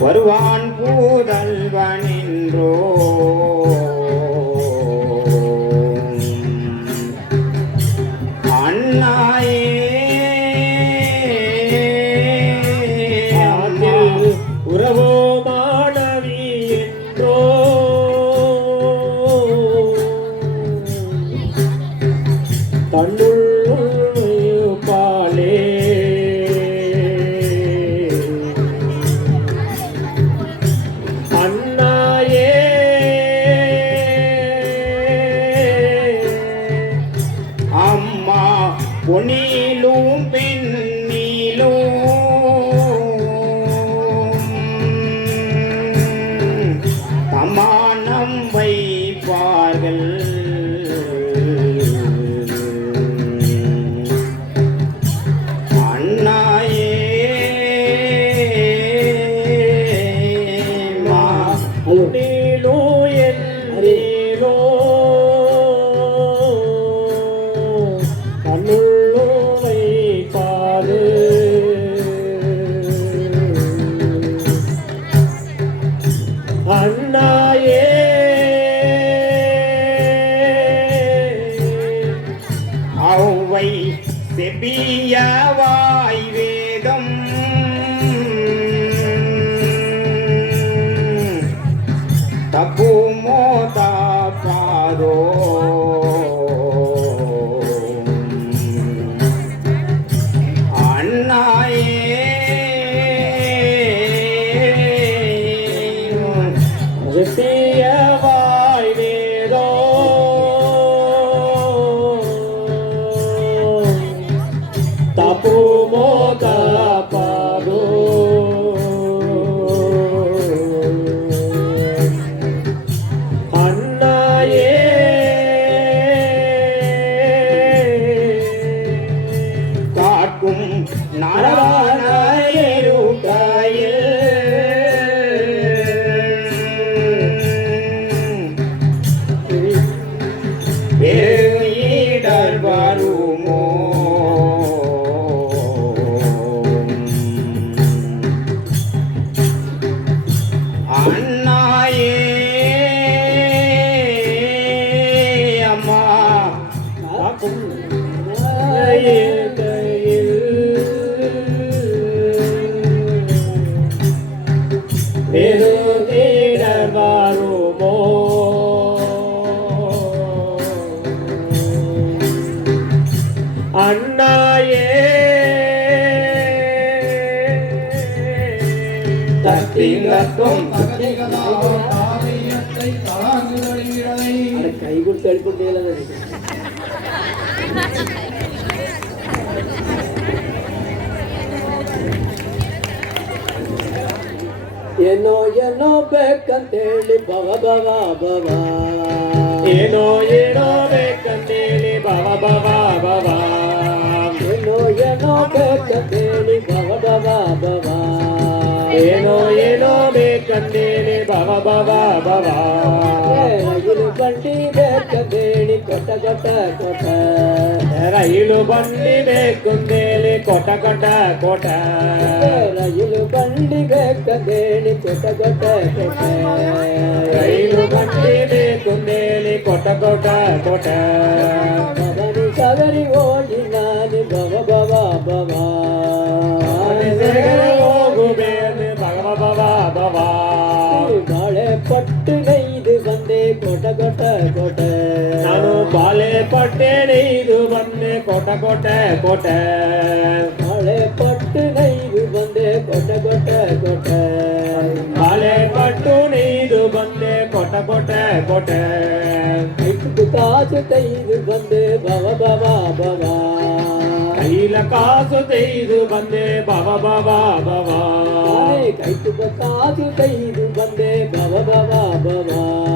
வருவான் பூதல்வன் என்றோ அண்ணாயே அதில் உறவோ மாணவி என்றோ தன்னுள் பாலே அண்ணாயே அம்மா பொன்னிலும் பெண்ணிலும் சமானம் வைப்பார்கள் அண்ணாயே மா நீலோ என்னோ கண்ணுள்ளோ வைப்பாது அண்ணாயே ஔவை செபியவாய் வேதம் தப்புமோ தாப்பாதோ அண்ணாயே செப்பியவாய் வேதோ தப்புமோ தப்பாதோ அண்ணாயே காக்கும் நாராயணருகையில் பெருயிடர் வருமோ அண்ணாயே அம்மா காக்கும் வருமோ அண்ணாயே தத்திங்கக்கும் கை கொடுத்து அடிக்கொண்டே ಏನೋ ಏನೋ ಬೇಕಂತೇಳಿ ಭವ ಭವ ಭವ ಏನೋ ಏನೋ ಬೇಕಂತೇಳಿ ಭವ ಭವ ಭವ ಏನೋ ಏನೋ ಬೇಕಂತೇಳಿ ಭವ ಭವ ಭವ ಏನೋ ಏನೋ ಬೇಕಂತೇಳಿ ಭವ ಭವ ಭವ ರೈಲು ಬಂಡಿ ಬೇಕಂತೇಳಿ ಕೊಟ್ಟ ಕೊಟ್ಟ ಕೊಟ್ಟ ರೈಲು ಬಂಡಿ ಬೇಕಂತೇಳಿ ಕೊಟ್ಟ ಕೊಟ್ಟ ಕೊಟ್ಟ ರೈಲು ಬಂಡಿ ಬೇಕಂತೇಳಿ ಕೊಟ್ಟ ಕೊಟ್ಟ ಕೊಟ್ಟ ರೈಲು ಬಂಡಿ ಬೇಕಂತೇಳಿ ಕೊಟ್ಟ ಕೊಟ್ಟ ಕೊಟ್ಟ ಬದನಿ ಸಗರಿ ಹೋಗಿ ನಾನು ಭವ ಭವ ಭವ ಹೋಗುಬೇನೆ ಭವ ಭವ ಭವ ಬಾಳೆ ಪಟ್ಟು ನೈದು ಬಂದೆ ಕೊಟ ಕೊಟ ಕೊಟ ನಾನು ಬಾಳೆ ಪಟ್ಟೆ ನೈದು ಬಂದೆ ಕೊಟ ಕೊಟ ಕೊಟ ಬಾಳೆ ಪಟ್ಟು ನೈದು ಬಂದೆ ಕೊಟ ಕೊಟ ಕೊಟ ಬಾಳೆ ಪಟ್ಟು ನೈದು ಬಂದೆ ಕೊಟ ಕೊಟ ಕೊಟ ಇಟ್ಟು ಕಾಸು ತೈದು ಬಂದೆ ಭವ ಭವ ಭವ ಕೈಲ ಕಾಸು ತೈದು ಬಂದೆ ಭವ ಭವ ಭವ ಕೈ ತುಂಬ ಕಾಸು ತೈದು ಬಂದೆ ಭವ ಭವ ಭವ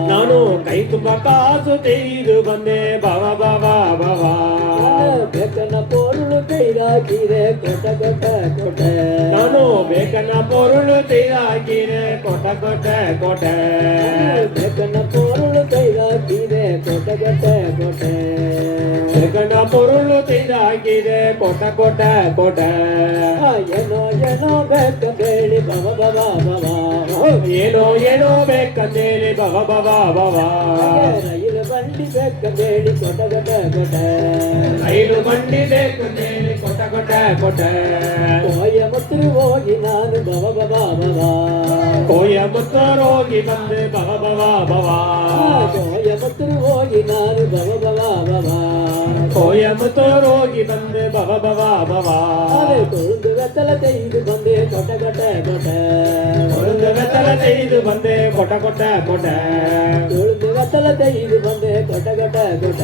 ನಾನು ಕೈ ತುಂಬ ಕಾಸು ತೈದು ಬಂದೆ ಭವ ಭವ ಭವ ಬೇಕನ್ನ ಪೊರುಳು ಕೈರಾಕಿರೆ ಕೊಟ ಕೊಟ ಕೊಟ ನಾನು ಬೇಕನ್ನ ಪೊರುಳು ಕೈರಾಕಿರೆ ಕೊಟ ಕೊಟ ಕೊಟ ಬೇಕನ್ನ ಪೊರುಳು ಕೈರಾಕಿರೆ ಕೊಟ ಕೊಟ ಕೊಟ ಬೇಕನ್ನ ಪೊರುಳು ಕೈರಾಕಿರೆ ಕೊಟ ಕೊಟ ಕೊಟ ಏನೋ ಏನೋ ಬೇಕಂತೇಳಿ ಭವ ಭವ ಭವ ಏನೋ ಏನೋ ಬೇಕಂತೇಳಿ ಭವ ಭವ ಭವ ರೈಲು ಬಂಡಿ ಬೇಕಂತೇಳಿ ಕೊಟ ಕೊಟ ಕೊಟ ರೈಲು ಬಂಡಿ ಬೇಕಂತೇಳಿ ಕೊಟ ಕೊಟ ಕೊಟ ಕೋಯಮುತ್ತೂರು ಹೋಗಿ ನಾನು ಭವ ಭವ ಭವ ಕೋಯಮುತ್ತೂರು ಹೋಗಿ ಬಂದೆ ಭವ ಭವ ಭವ ಕೋಯಮುತ್ತೂರು ಹೋಗಿ ನಾನು ಭವ ಭವ ಭವ ಕೋಯಮುತ್ತೂರು ಹೋಗಿ ಬಂದೆ ಭವ ಭವ ಭವ ಕೊಳುದು ಬೆತ್ತಲ ತೆಗೆದು ಬಂದೆ ಕೊಟ ಕೊಟ ಕೊಟ ಕೊಳುದು ಬೆತ್ತಲ ತೆಗೆದು ಬಂದೆ ಕೊಟ ಕೊಟ ಕೊಟ ಕೊಳುದು ಬೆತ್ತಲ ತೆಗೆದು ಬಂದೆ ಕೊಟ ಕೊಟ ಕೊಟ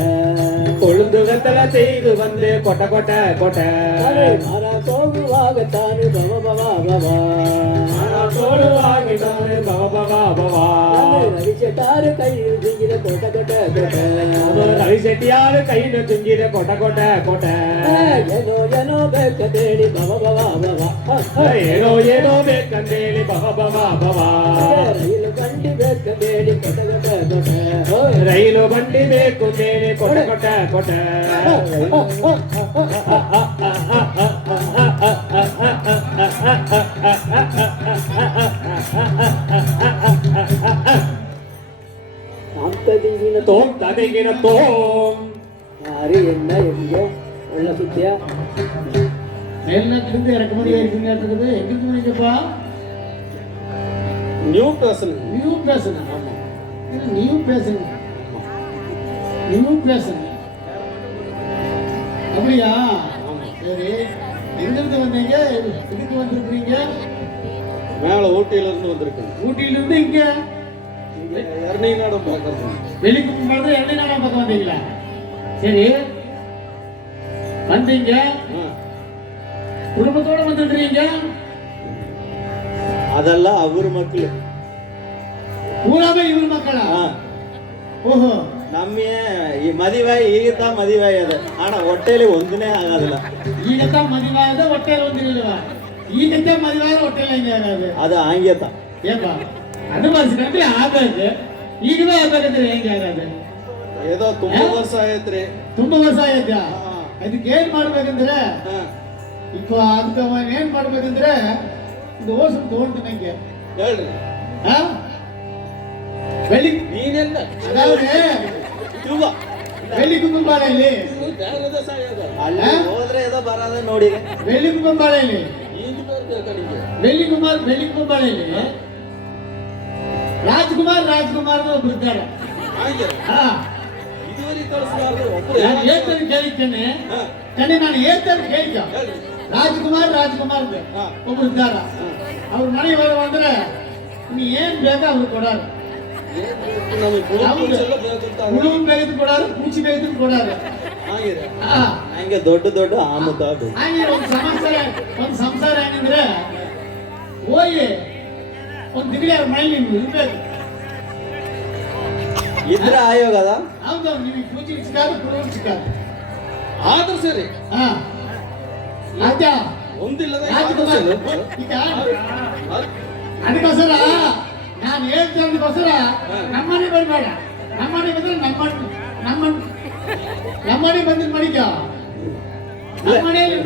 ಕೊಳುದು ಬೆತ್ತಲ ತೆಗೆದು ಬಂದೆ ಕೊಟ ಕೊಟ ಕೊಟ ಮರ ಹೋಗುವಾಗ ತಾನು ಭವ ಭವ ಭವ ಮರ ಹೋಗುವಾಗ ತಾನು ಭವ ಭವ ಭವ ರವಿ ಶೆಟ್ಟಾರು ಕೈ ತುಂಗಿದ ಕೊಟ ಕೊಟ ಕೊಟ ರವಿ ಶೆಟ್ಟಿಯಾರು ಕೈನ ತುಂಗಿದ ಕೊಟ ಕೊಟ ಕೊಟ ಏನೋ ಏನೋ ಬೇಕಂತೇಳಿ ಭವ ಭವ ಭವ ಏನೋ ಏನೋ ಬೇಕಂತೇಳಿ ಭವ ಭವ ಭವ ರೈಲು ಬಂಡಿ ಬೇಕಂತೇಳಿ ಕೊಟ ಕೊಟ ಕೊಟ ರೈಲು ಬಂಡಿ ಬೇಕು ಅಂತೇಳಿ ಕೊಟ ಕೊಟ ಕೊಟ தோம் ததைகின தோம் யாரு என்ன எங்க உள்ள சுத்தியா மேல்நாட்டிலிருந்து இறக்குமதியா இருக்குங்க இருக்குது எங்கிருந்து நீங்கப்பா நியூ பர்சன் நியூ பேசுங்க ஆமா நியூ பேசுங்க அப்படியா சரி எங்கிருந்து வந்தீங்க இதுக்கு வந்திருக்கீங்க மேல ஊட்டியில இருந்து வந்திருக்கேன் ஊட்டியிலிருந்து இங்க எர்ணிநாடம் பார்க்கறது வெளிக்கு மாதிரி எர்ணிநாடம் பக்கம் வந்தீங்களா சரி வந்தீங்க குடும்பத்தோட வந்துடுறீங்க? அதெல்லாம் அவர் மக்கள். பூராமே இவர் மக்களா? ಓಹೋ ನಮ್ಗೆ ಈ ಮದುವೆ ಈಗತ್ತ ಮದುವೆ ಅದ ಆಣ ಹೊಟ್ಟೆಲಿ ಒಂದನೇ ಆಗದಿಲ್ಲ. ಈಗತ್ತ ಮದುವೆ ಆದ ಹೊಟ್ಟೆಲಿ ಒಂದಿರಲಿಲ್ಲ. ಈಗತ್ತ ಮದುವೆ ಆದ ಹೊಟ್ಟೆಲಿ ಹೆಂಗೆ ಆಗೋದು? ಅದು ಹಂಗೆತ ಏಪ್ಪ ಅದು ಮನ್ಸ್ಕೊಂಡ್ರೆ ಆಗೋದು. ಈಗಲೂ ಆಗ್ಬೇಕಂದ್ರೆ ಹೆಂಗೆ ಆಗೋದು? ಏದೋ ತುಂಬಾ ವರ್ಷ ಆಯ್ತ್ರಿ. ತುಂಬಾ ವರ್ಷ ಆಯ್ತಾ? ಅದಕ್ಕೆ ಏನ್ ಮಾಡ್ಬೇಕಂದ್ರೆ ಈಗ ಅದಕ್ಕೆ ಏನ್ ಮಾಡ್ಬೇಕಂದ್ರೆ ಇದು ಓಸು ತಗೊಂಡು ನಂಗೆ ಹೇಳ್ರಿ. ಬೆಳಿ ನೀನೆಲ್ಲ ಅದಾದ್ರೆ ಬೆಳ್ಳಿ ಕುಂಬಾಳೆಯಲ್ಲಿ ಅಲ್ಲಿ ಹೋದ್ರೆ ಏದೋ ಬರೋದ ನೋಡಿ. ಬೆಳ್ಳಿ ಕುಂಬಾಳೆಯಲ್ಲಿ ಬೆಳ್ಳಿ ಕುಂಬಾಳೆಯಲ್ಲಿ ರಾಜ್ಕುಮಾರ್ ಒಬ್ರು ಇದ್ದಾರೆ. ನಾನು ಹೇಳ್ತೇನೆ ಕೇಳಿದ್ದೇನೆ ಕಣೆ, ನಾನು ಹೇಳ್ತೇನೆ ಕೇಳಿದ್ದ. ರಾಜ್ಕುಮಾರ್ ಒಬ್ರು ಇದ್ದಾರ. ಅವ್ರ ಮನೆಗೆ ಹೋದ ಅಂದ್ರೆ ನೀ ಏನ್ ಬೇಕಾ ಅವ್ರು ಕೊಡಾರ. ಹುಡುಗ ಬೇಗದು ಕೊಡಾರ, ಕೂಚಿ ಬೇಗದು ಕೊಡಾರ. ಹಂಗೆ ದೊಡ್ಡ ಆಮತ ಹಾಗೆ ಒಂದ್ ಸಂಸಾರ ಏನಂದ್ರೆ ಹೋಗಿ ಒಂದ್ ತಿಂಗಳಿಗೆ ಅವ್ರ ಮನೇಲಿ ಇರ್ಬೇಕು. ಇದ್ರ ಆಯೋಗ ಅದ. ಹೌದೌದು, ನಿಮಗೆ ಕೂಚಿ ಸಿಕ್ಕಾರು, ಕುಡುಗ ಸಿಕ್ಕಾರು. ಆದ್ರೂ ಸರಿ. ಒಂದಿಲ್ಲ ಈಗ ಅದಕ್ಕೋಸ್ಕರ ನಾನು ಹೇಳ್ತಿರೋದಕ್ಕೋಸ್ಕರ ನಮ್ಮನೆ ಬರ್ಬೇಡ. ನಮ್ಮನೆ ಬಂದ್ರೆ ನಮ್ಮನೆ ಬಂದಿದ್ ಮಡಿಕ ನಮ್ಮನೆಯಲ್ಲಿ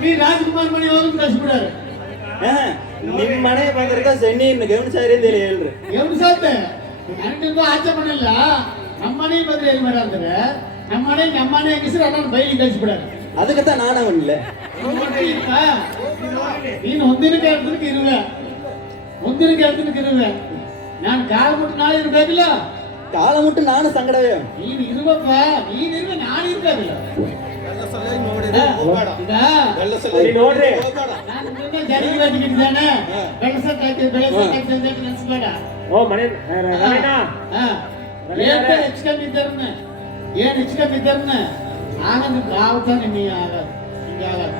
ನೀ ರಾಜ್ಕುಮಾರ್ ಮನೆ ಹೋಗಿ ಕಳಿಸ್ಬಿಡಾರೆ. ನಿಮ್ ಮನೆ ಬಂದ್ರೆ ಸೆಣ್ಣಿ ಗಮನಿಸಾರಿಂದ ಹೇಳ್ರಿ. ಗಮನಿಸತ್ತೆ ನನಗೂ ಆಚೆ ಮನೆಯಲ್ಲ. ನಮ್ಮನೆ ಬಂದ್ರೆ ಏನ್ ಮಾಡ ಅಂದ್ರೆ ನಮ್ಮನೆ ಹೆಂಗಸ್ರು ಅದನ್ನ ಬೈಲಿ ಕಳಿಸ್ಬಿಡಾರೆ. ಅದಕ್ಕಂತ ನಾನು ಅವನಿಲ್ಲ. ನೀನು ಒಂದಿನ ಕೆಲಸಕ್ಕೆ ಇರುವೆ. ನಾನು ಕಾಲ ಮುಟ್ಟು ನಾಳೆ ಇರ್ಬೇಕಿಲ್ಲ. ಕಾಲ ಮುಟ್ಟು ನಾನು ಸಂಗಡವೇ. ನೀನು ಇರುವಪ್ಪ, ನೀನಿರುವೆ, ನಾನು ಇರ್ಬೇಕಿಲ್ಲ. ನೋಡ್ರಿ ನಾನು ಜಾರಿಗೆ ಬೆಳೆಸಕ್ಕಾಗ್ತದೆ ನೆನ್ಸ್ಬೇಡ. ಓ ಮನೆ ಹೆಚ್ಚು ಕಮ್ಮಿ ಇದ್ದಾರನ್ನ ಆಗಂದ್ರೆ ಬಾವುತ ನಿಮಗೆ ಆಗೋದು ಹಿಂಗೆ ಆಗೋದು.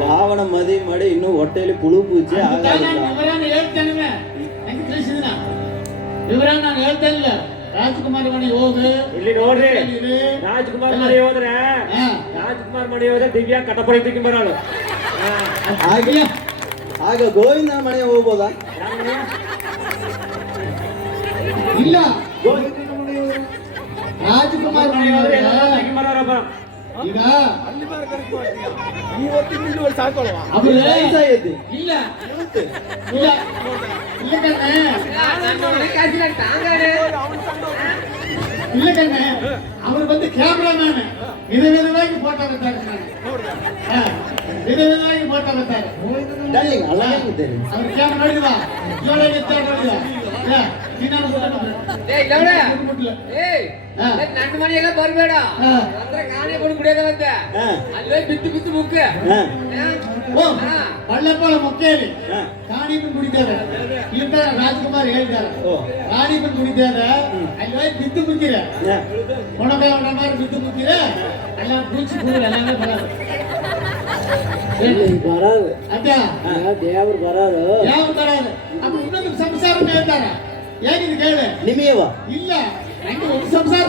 ಭಾವನ ಮದುವೆ ಮಾಡಿ ಇನ್ನು ಹೊಟ್ಟೆಯಲ್ಲಿ ಪುಳು ಪೂಜೆ ವಿವರಾನ ಹೇಳ್ತೇನೆ. ಹೆಂಗೆ ತಿಳಿಸಿದಿನ ವಿವರ ನಾನು ಹೇಳ್ತಾ ಇಲ್ಲ. ರಾಜ್ಕುಮಾರ್ ಮನೆ ಹೋಗು. ಇಲ್ಲಿ ನೋಡ್ರಿ, ರಾಜ್ಕುಮಾರ್ ಮನೆ ಹೋದ್ರೆ ದಿವ್ಯಾ ಕಟಪಡಿ ತಿಕ್ಕಿ ಬರೋಳು. ಆಗ ಗೋವಿಂದ ಮನೆ ಹೋಗ್ಬೋದಾ? ಇಲ್ಲ, ರಾಜ್ಕುಮಾರ್ ಮನೆ ಹೋದ್ರೆ ಈಗ ಇಲ್ಲ ಕಣ್ಣೆ ಅವರು ಬಂದು ಕ್ಯಾಮ್ರಾಮ್ಯಾನ್ ವಿಧವಾಗಿ ಫೋಟೋ ಬರ್ತಾರೆ. ವಿಧವಾಗಿ ಫೋಟೋ ಬರ್ತಾರೆ. ಅವ್ರು ಕ್ಯಾಮ್ರಾ ನೋಡಿದ್ವಾ? ನನ್ನ ಮನೆಯಾಗ ಬರ್ಬೇಡ ಅಂದ್ರೆ ಕಾಣೆ ಬಂದು ಕುಡಿಯೋದಂತ ಅಲ್ಲೇ ಬಿತ್ತು ಮುಕ್ಕ ಬಳ್ಳಪ್ಪಳ ಮುಖ್ಯಲ್ಲಿ ಕಾಣಿ ಬಂದು ಕುಡಿತಾರೆ. ಇಂತ ರಾಜ್ಕುಮಾರ್ ಹೇಳ್ತಾರೆ ಕಾಣಿ ಬಂದು ಕುಡಿತಾರೆ. ಅಲ್ಲಿ ಹೋಗಿ ಬಿದ್ದು ಮುಕ್ಕಿರ ಒಣಗಾಯಿ ಒಣಮಾರಿ ಬಿದ್ದು ಮುಕ್ಕಿರ ಅಲ್ಲ ಕುಡಿಸಿ ಎಲ್ಲಾನೇ ಬರೋದು. ಬರೋದು ಅದ್ಯಾ ದೇವ್ರು ಬರೋದು ಯಾವ ಬರೋದು. ಅದು ಇನ್ನೊಂದು ಸಂಸಾರ ಹೇಳ್ತಾರೆ. ಏನಿದೆ ಕೇಳ ನಿಮಗೇವ ಇಲ್ಲ ಹಂಗೆ ಒಂದು ಸಂಸಾರ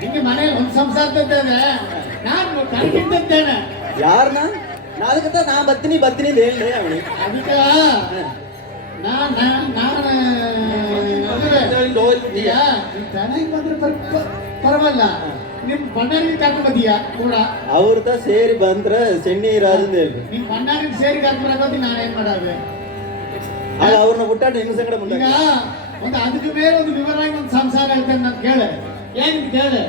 ಹಂಗೆ ಮನೇಲಿ ಒಂದು ಸಂಸಾರ ಇದ್ದೇನೆ. ನಾನು ಕಂಡಿದ್ದೇನೆ. ಯಾರನ್ನ ಅದಕ್ಕಂತ ನಾ ಬರ್ತೀನಿ ಹೇಳ್ರಿ ಅವನಿಗೆ. ಅದಕ್ಕೆ ಚೆನ್ನಾಗಿ ಬಂದ್ರೆ ಪರವಲ್ಲ. ನಿಮ್ ಬಣ್ಣಾರಿಗೆ ಕರ್ಕೊಂಡು ಬಂದೀಯ ಕೂಡ ಅವ್ರದ ಸೇರಿ ಬಂದ್ರ ಸೆಣ್ಣಿ ಇರೋದ್ ಹೇಳ್ರಿ. ನಿಮ್ ಬಣ್ಣಾರಿಗೆ ಸೇರಿ ಕರ್ಕೊಂಡು ಬರೋದು ನಾನೇನ್ ಮಾಡೋದು? ಆಗ ಅವ್ರನ್ನ ಬಿಟ್ಟಾಡ ನಿಮ್ ಸಂಗಡ ಮುಂದೆ ಈಗ ಒಂದು ಅದಕ್ಕೆ ಮೇಲೆ ಒಂದು ವಿವರವಾಗಿ ಒಂದು ಸಂಸಾರ ಹೇಳ್ತೇನೆ ನಾನು ಕೇಳೆ. ಏನಿದೆ ಕೇಳೆ,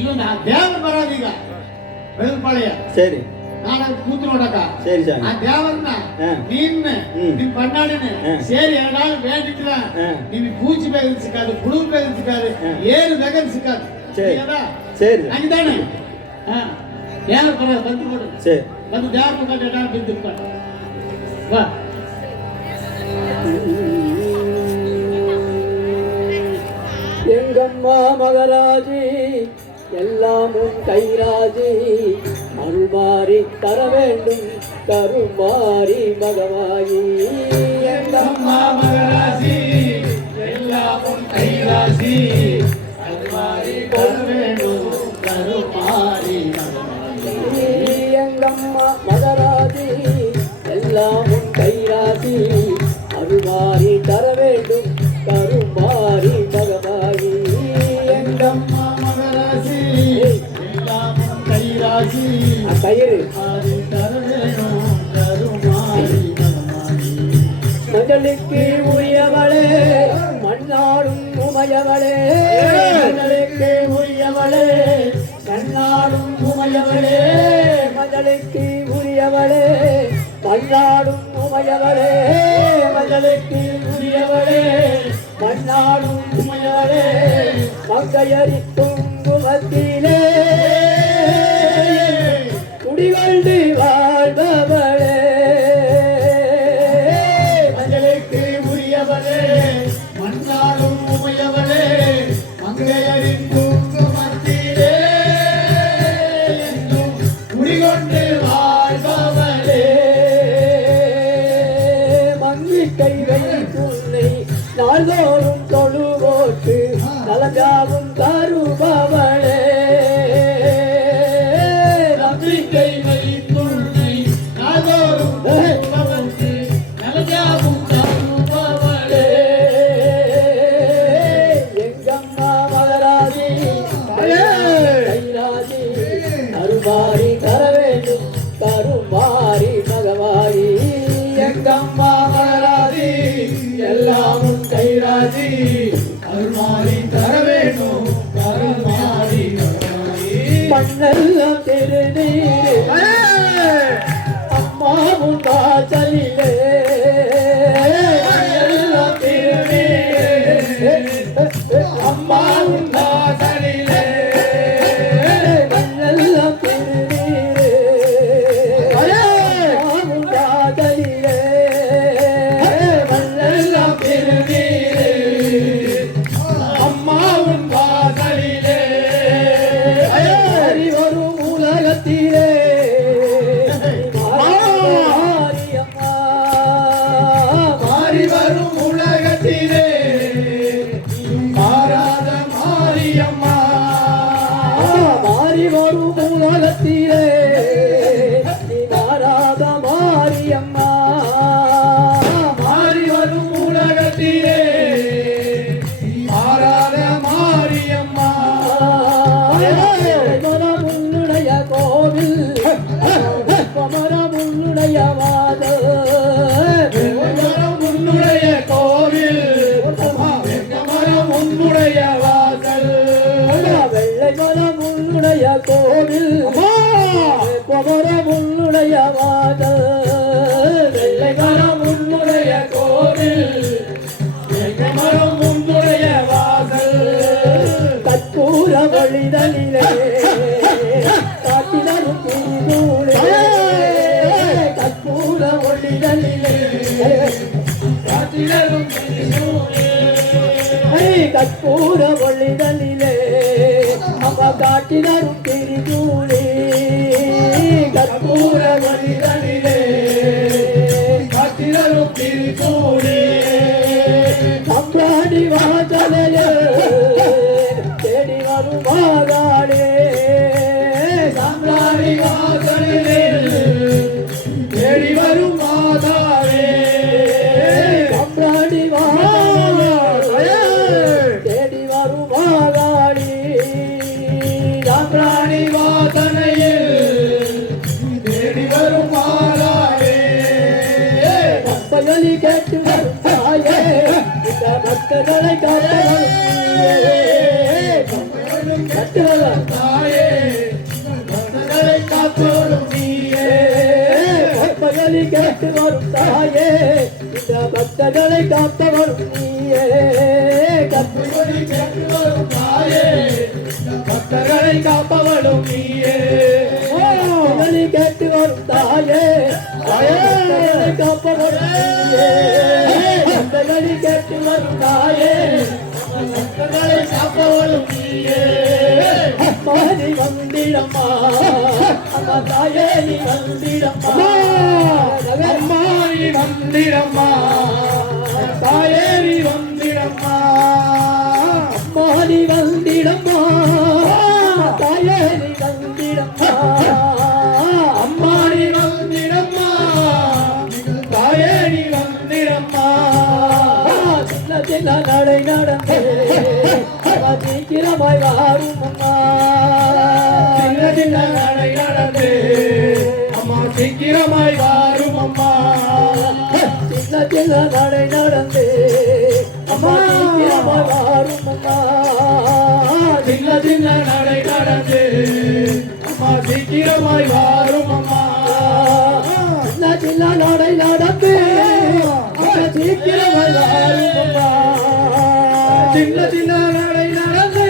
ಇವನ್ ಆ ದೇವ್ರು ಬರೋದೀಗ ಬೆಳಪಾಳ್ಯ ಸರಿ ನಾನು ಕೂತು ನೋಡಕ ಸರಿ ಸರ್. ಆ ದೇವರನ್ನ ನಿನ್ನ ನಿಮ್ ಬಣ್ಣಾಡಿನ ಸೇರಿ ಎರಡಾಳು ಬೇಡಿದ್ರ ನಿಮಗೆ ಪೂಜೆ ಬೇಗ ಸಿಕ್ಕಾದು, ಹುಡುಗ ಬೇಗ ಸಿಕ್ಕಾದು, ಏನು ಬೇಗ ಸಿಕ್ಕಾದು. ಸರಿ ಹಂಗಿದ್ದಾನೆ ದೇವ್ರ ಬರೋದು ಬಂದು ಕೊಡು. ಸರಿ ಬಂದು ದೇವ್ರ ಮುಖಂಡ ಎರಡಾಳು ಬಿದ್ದು ಬಾ. எங்கம்மா மகராஜி எல்லாம் உன் கைராஜி அருள்மாறி தர வேண்டும் கருமாரி மகமாயி எங்கம்மா மகராசி எல்லாமும் கைராசி கருமாரி தர வேண்டும் கருமாரி எங்கம்மா மகராசி எல்லாம் உன் கைராசி அருமாறி தர வேண்டும் கருமாரி மகமாயி எங்கம்மா மகராசி எல்லாமும் கைராசி கயிறு அது தர வேணும் கருமாரி மகமாரி மஞ்சளுக்கு உரியவளே மண்ணாடும் உமையவளே மஞ்சளுக்கு உரியவளே மண்ணாடும் உமையவளே மஞ்சளுக்கு உரியவளே மண்ணாடும் உமையவளே மஞ்சளுக்கு உரியவளே மண்ணாடும் உமையவளே மங்கையரி குங்குமத்திலே குடிகொண்டு வாழ்பவளே மஞ்சளுக்கு உரியவளே மண்ணாடும் உமையவளே மங்கையரின் குங்குமத்திலே என்றும் குடிகொண்டு வாழ்பவளே மங்கிக்கை வைத்துன்னை நாள்தோறும் தொழுவோட்டு நலஞ்சாவும் தருபவளே நம்பிக்கை வைத்துன்னை நாள்தோறும் தொழுபவர்க்கு நலஞ்சாவும் தருபவளே எங்கம்மா மகராஜி கைராஜி அருமாரி தர வேண்டும் கருமாரி மகவாரி எங்கம்மா மகராசி எல்லாமும் கைராசி அருமாரி தர வேணும் கருமாரி மகராசி மண்ணெல்லாம் திருநீர் அம்மாவும் காசலிலே மண்ணெல்லாம் திருநீர் அம்மாவும் வாசலிலே மண்ணெல்லாம் திருநீர் அம்மாவும் காசலிலே மண்ணெல்லாம் திருநீரே அம்மாவும் வாசலிலே மாறி வரும் உலகத்திலே மாரியம்மா மாறி வரும் உலகத்திலே மாறாத மாரியம்மா மாறி வரும் உலகத்திலே நீ மாறாத மாரியம்மா மாறி வரும் உலகத்திலே மாறாத மாரியம்மா மரம் உன்னுடைய கோவில் மரம் உன்னுடைய வாதம் மரம் உன்னுடைய கோவில் மரம் உன்னுடைய வாசல் வெள்ளை மரம் உன்னுடைய கோவில் மரம் உன்னுடைய வாதம் வெள்ளை மரம் உன்னுடைய கோவில் மரம் உன்னுடைய வாசல் கற்பூர வழிதலிலே காட்டினரும் தீனூலே கற்பூர ஒளிதலிலே காத்திலும் கற்பூர ஒளிதலிலே அம்மா காட்டினரும் திரிதூளே கற்பூர வழிதலிலே காத்திலும் திருச்சூடே அம்பாடி வாசலையே தேடி வரும் மாகாடே சாம்ராணி வாசலிலே தேடி வரும் மாதாவே அம்பாடி வாசலையே தேடி வரும் மாகாடி சாம்ராணி வாசனையில் தேடி வரும் மாதாவே பக்தகளி கேட்டு வரும் தாயே இந்த பக்தர்களை காத்தவரும் கட்டுவவர் தாயே பக்தர்களை காப்போடும் நீயே பக்தகளி கேட்டு வரும் தாயே இந்த பக்தர்களை காத்தவரும் நீயே கற்பனை கேட்டு வரும் தாயே பக்தர்களை காப்பவளும் நீயே பக்தகளி கேட்டு வரும் தாயே பக்தர்களை காப்பவரும் நீயே பக்தகளி கேட்டு வரும் தாயே பக்தர்களை காப்பவளும் நீயே அம்மாதி வந்திடம்மா அம்மா அம்மா தாயே நீ வந்திடம்மா அம்மா நீ வந்திடம்மா தாயே நீ வந்திடம்மா அம்மா நீ வந்திடம்மா தாயே நீ வந்திடம்மா அம்மா நீ வந்திடம்மா தாயே நீ வந்திடம்மா சின்ன சின்ன நடை நடந்து சீக்கிரமாய் வாரும் அம்மா சின்ன சின்ன நடை நடந்து அம்மா சீக்கிரமாய் வாரும் அம்மா சின்ன சின்ன நடை நடந்து அம்மா சீக்கிரமாய் வாரும் அம்மா சின்ன சின்ன நடை நடந்து அம்மா சீக்கிரமாய் வாரும் அம்மா சின்ன சின்ன நடை நடந்து அம்மா சீக்கிரமாய் வாரும் அம்மா சின்ன சின்ன நடை நடந்து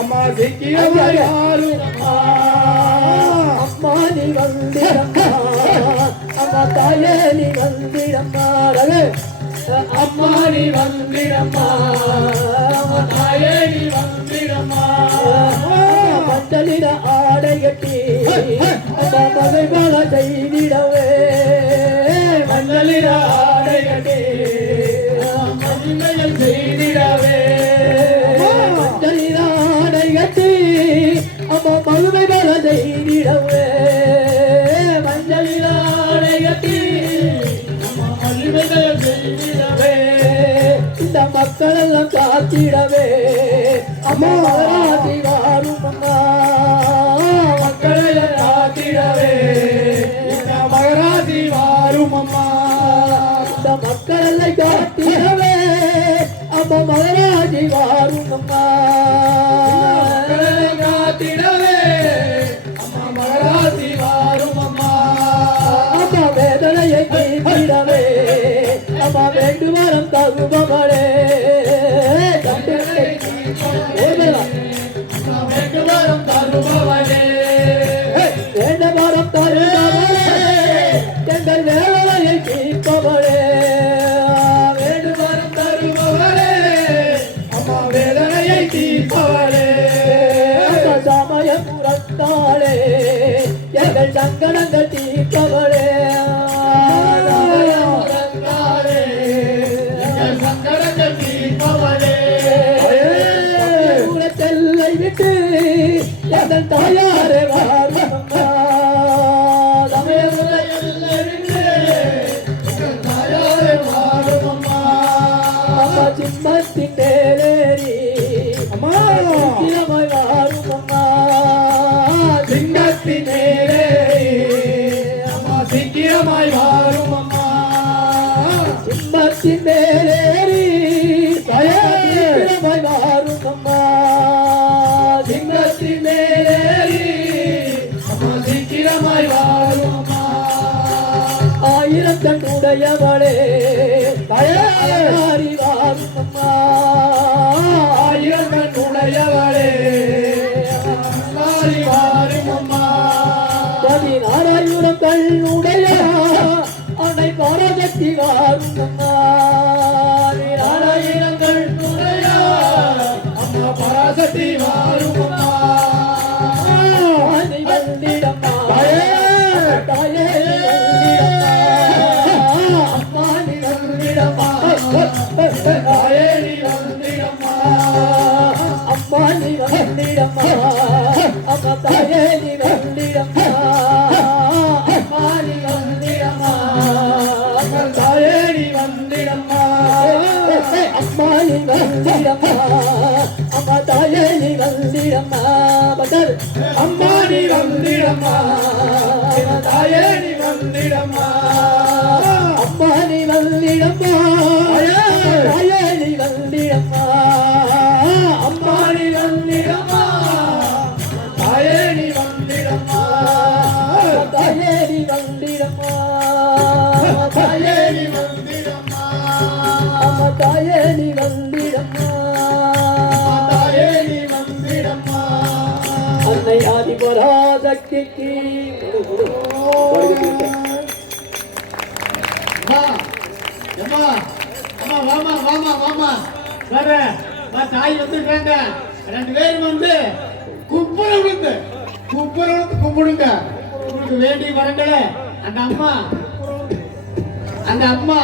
அம்மா சீக்கிரமாய் வாரும் அம்மா அம்மா நீ வந்திடம்மா அம்மா தாயே நீ வந்திடம்மா அம்மா நீ வந்திடம்மா அம்மா தாயே நீ வந்திடம்மா மஞ்சளிட ஆடை கட்டி அம்மா மகை பல செய்திடவே மஞ்சளிட ஆடை கட்டி மகிமையில் செய்திடவே மஞ்சளிட ஆடை கட்டி அம்மா மகை பல செய்திடவே மஞ்சளிட ஆடை கட்டி மகிமையில் செய்திடவே இந்த மக்கள் எல்லாம் காத்திடவே அம்மா ராசி வாரும் அம்மா மக்களை காத்திடவே இந்த மகராசி வாரும் அம்மா இந்த மக்கள் எல்லாம் காத்திடவே அம்மா மகராஜி வாரும் அம்மா மக்களை காத்திடவே அம்மா மகராசி வாரும் அம்மா அம்மா வேதனையை தீர்த்திடவே அம்மா வேண்டுவரம் தகுபவளே வேண்டுவரம் தருபவனே வேண்டுவரம் தருபவளே எங்கள் வேதனையை தீர்ப்பவளே வேண்டுவரம் தருபவனே அம்மா வேதனையை தீர்ப்பவனே சமயம் புறத்தாளே எங்கள் சங்கடங்கள் தீர்ப்பவளே சங்கடங்கள் தீர்ப்பவனே செல்லை விட்டு எங்கள் தாயாரே வாரும் அம்மா தாயாரே வாரும் அம்மா அம்மா சிம்மத்தின் மேலேறி அம்மா இளமாய் வாரும் அம்மா சிங்கத்தின் மேலே அம்மா சீக்கிரமாய் வாரும் அம்மா சிம்மத்தின் மேலேறி இளமாய் வாரும் அம்மா சிங்கத்தின் மேலே அம்மா சீக்கிரமாய் வாரும் அம்மா ஆயிரம் கண்ணுடையவளே தயாரி வாரும் அம்மா ஆயிரம் கண்ணுடையவளே வாரி வாரும் அம்மா 16,000 கண்ணுடைய அன்னை பரதத்தி வாரும் அம்மா 16,000 கண்ணுடைய அம்மா பராசக்தி வாரும் அம்மா நீ வந்திடம்மா தாயே அம்மா நீ வந்திடம்மா தாயே நீ வந்திடம்மா அம்மா நீ வந்திடம்மா அம்மா தாயே நீ வந்திடம்மா அம்மா நீ வந்திடம்மா தாயே நீ வந்திடம்மா அம்மா நீ வந்திடம்மா அம்மா தாயே நீ வந்திடம்மா பட்டர் அம்மா நீ வந்திடம்மா தாயே நீ வந்திடம்மா அம்மா நீ வந்திடம்மா தாயே நீ வந்திடம்மா அம்மா நீ வந்திடம்மா தாயே நீ வந்திடம்மா தாயே நீ வந்திடம்மா தாயே நீ வந்திடம்மா அம்மா தாயே நீ வந்திடம்மா தாயே நீ வந்திடம்மா அன்னை ஆதிபராசக்திக்கு அம்மா அம்மா அம்மா வாமா வாமா வாமா வர தாய் வந்துட்டாங்க 2 பேரும் வந்து குப்புற விழுந்து கும்பிடுங்க. உங்களுக்கு வேண்டிய வரங்களை அந்த அம்மா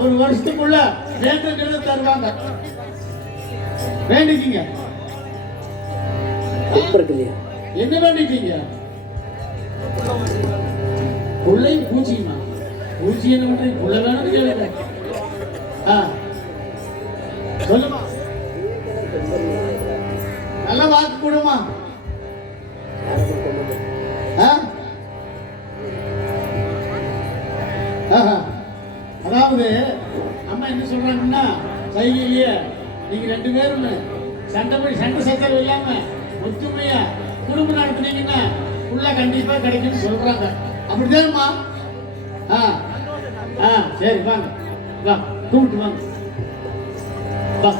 ஒரு வருஷத்துக்குள்ள வேண்டுங்கிறத தருவாங்க. வேண்டிக்கிங்க. இல்லையா என்ன வேண்டிட்டீங்க? புள்ளை பூச்சிமா பூச்சி என்ன பண்றீங்க? புள்ள வேணும் கேளுங்க. சொல்லுமா, நல்ல வாக்கு கொடுமா. அதாவது அம்மா என்ன சொல்றாங்கன்னா, சைகையிலேயே நீங்க 2 பேரும் சண்டை சச்சரவு இல்லாம ஒத்துமையா குடும்பம் நடத்துனீங்கன்னா உள்ள கண்டிப்பா கிடைக்கும்னு சொல்றாங்க. அப்படிதான்மா? சரி வாங்க, வா கூப்பிட்டு வாங்க, வா.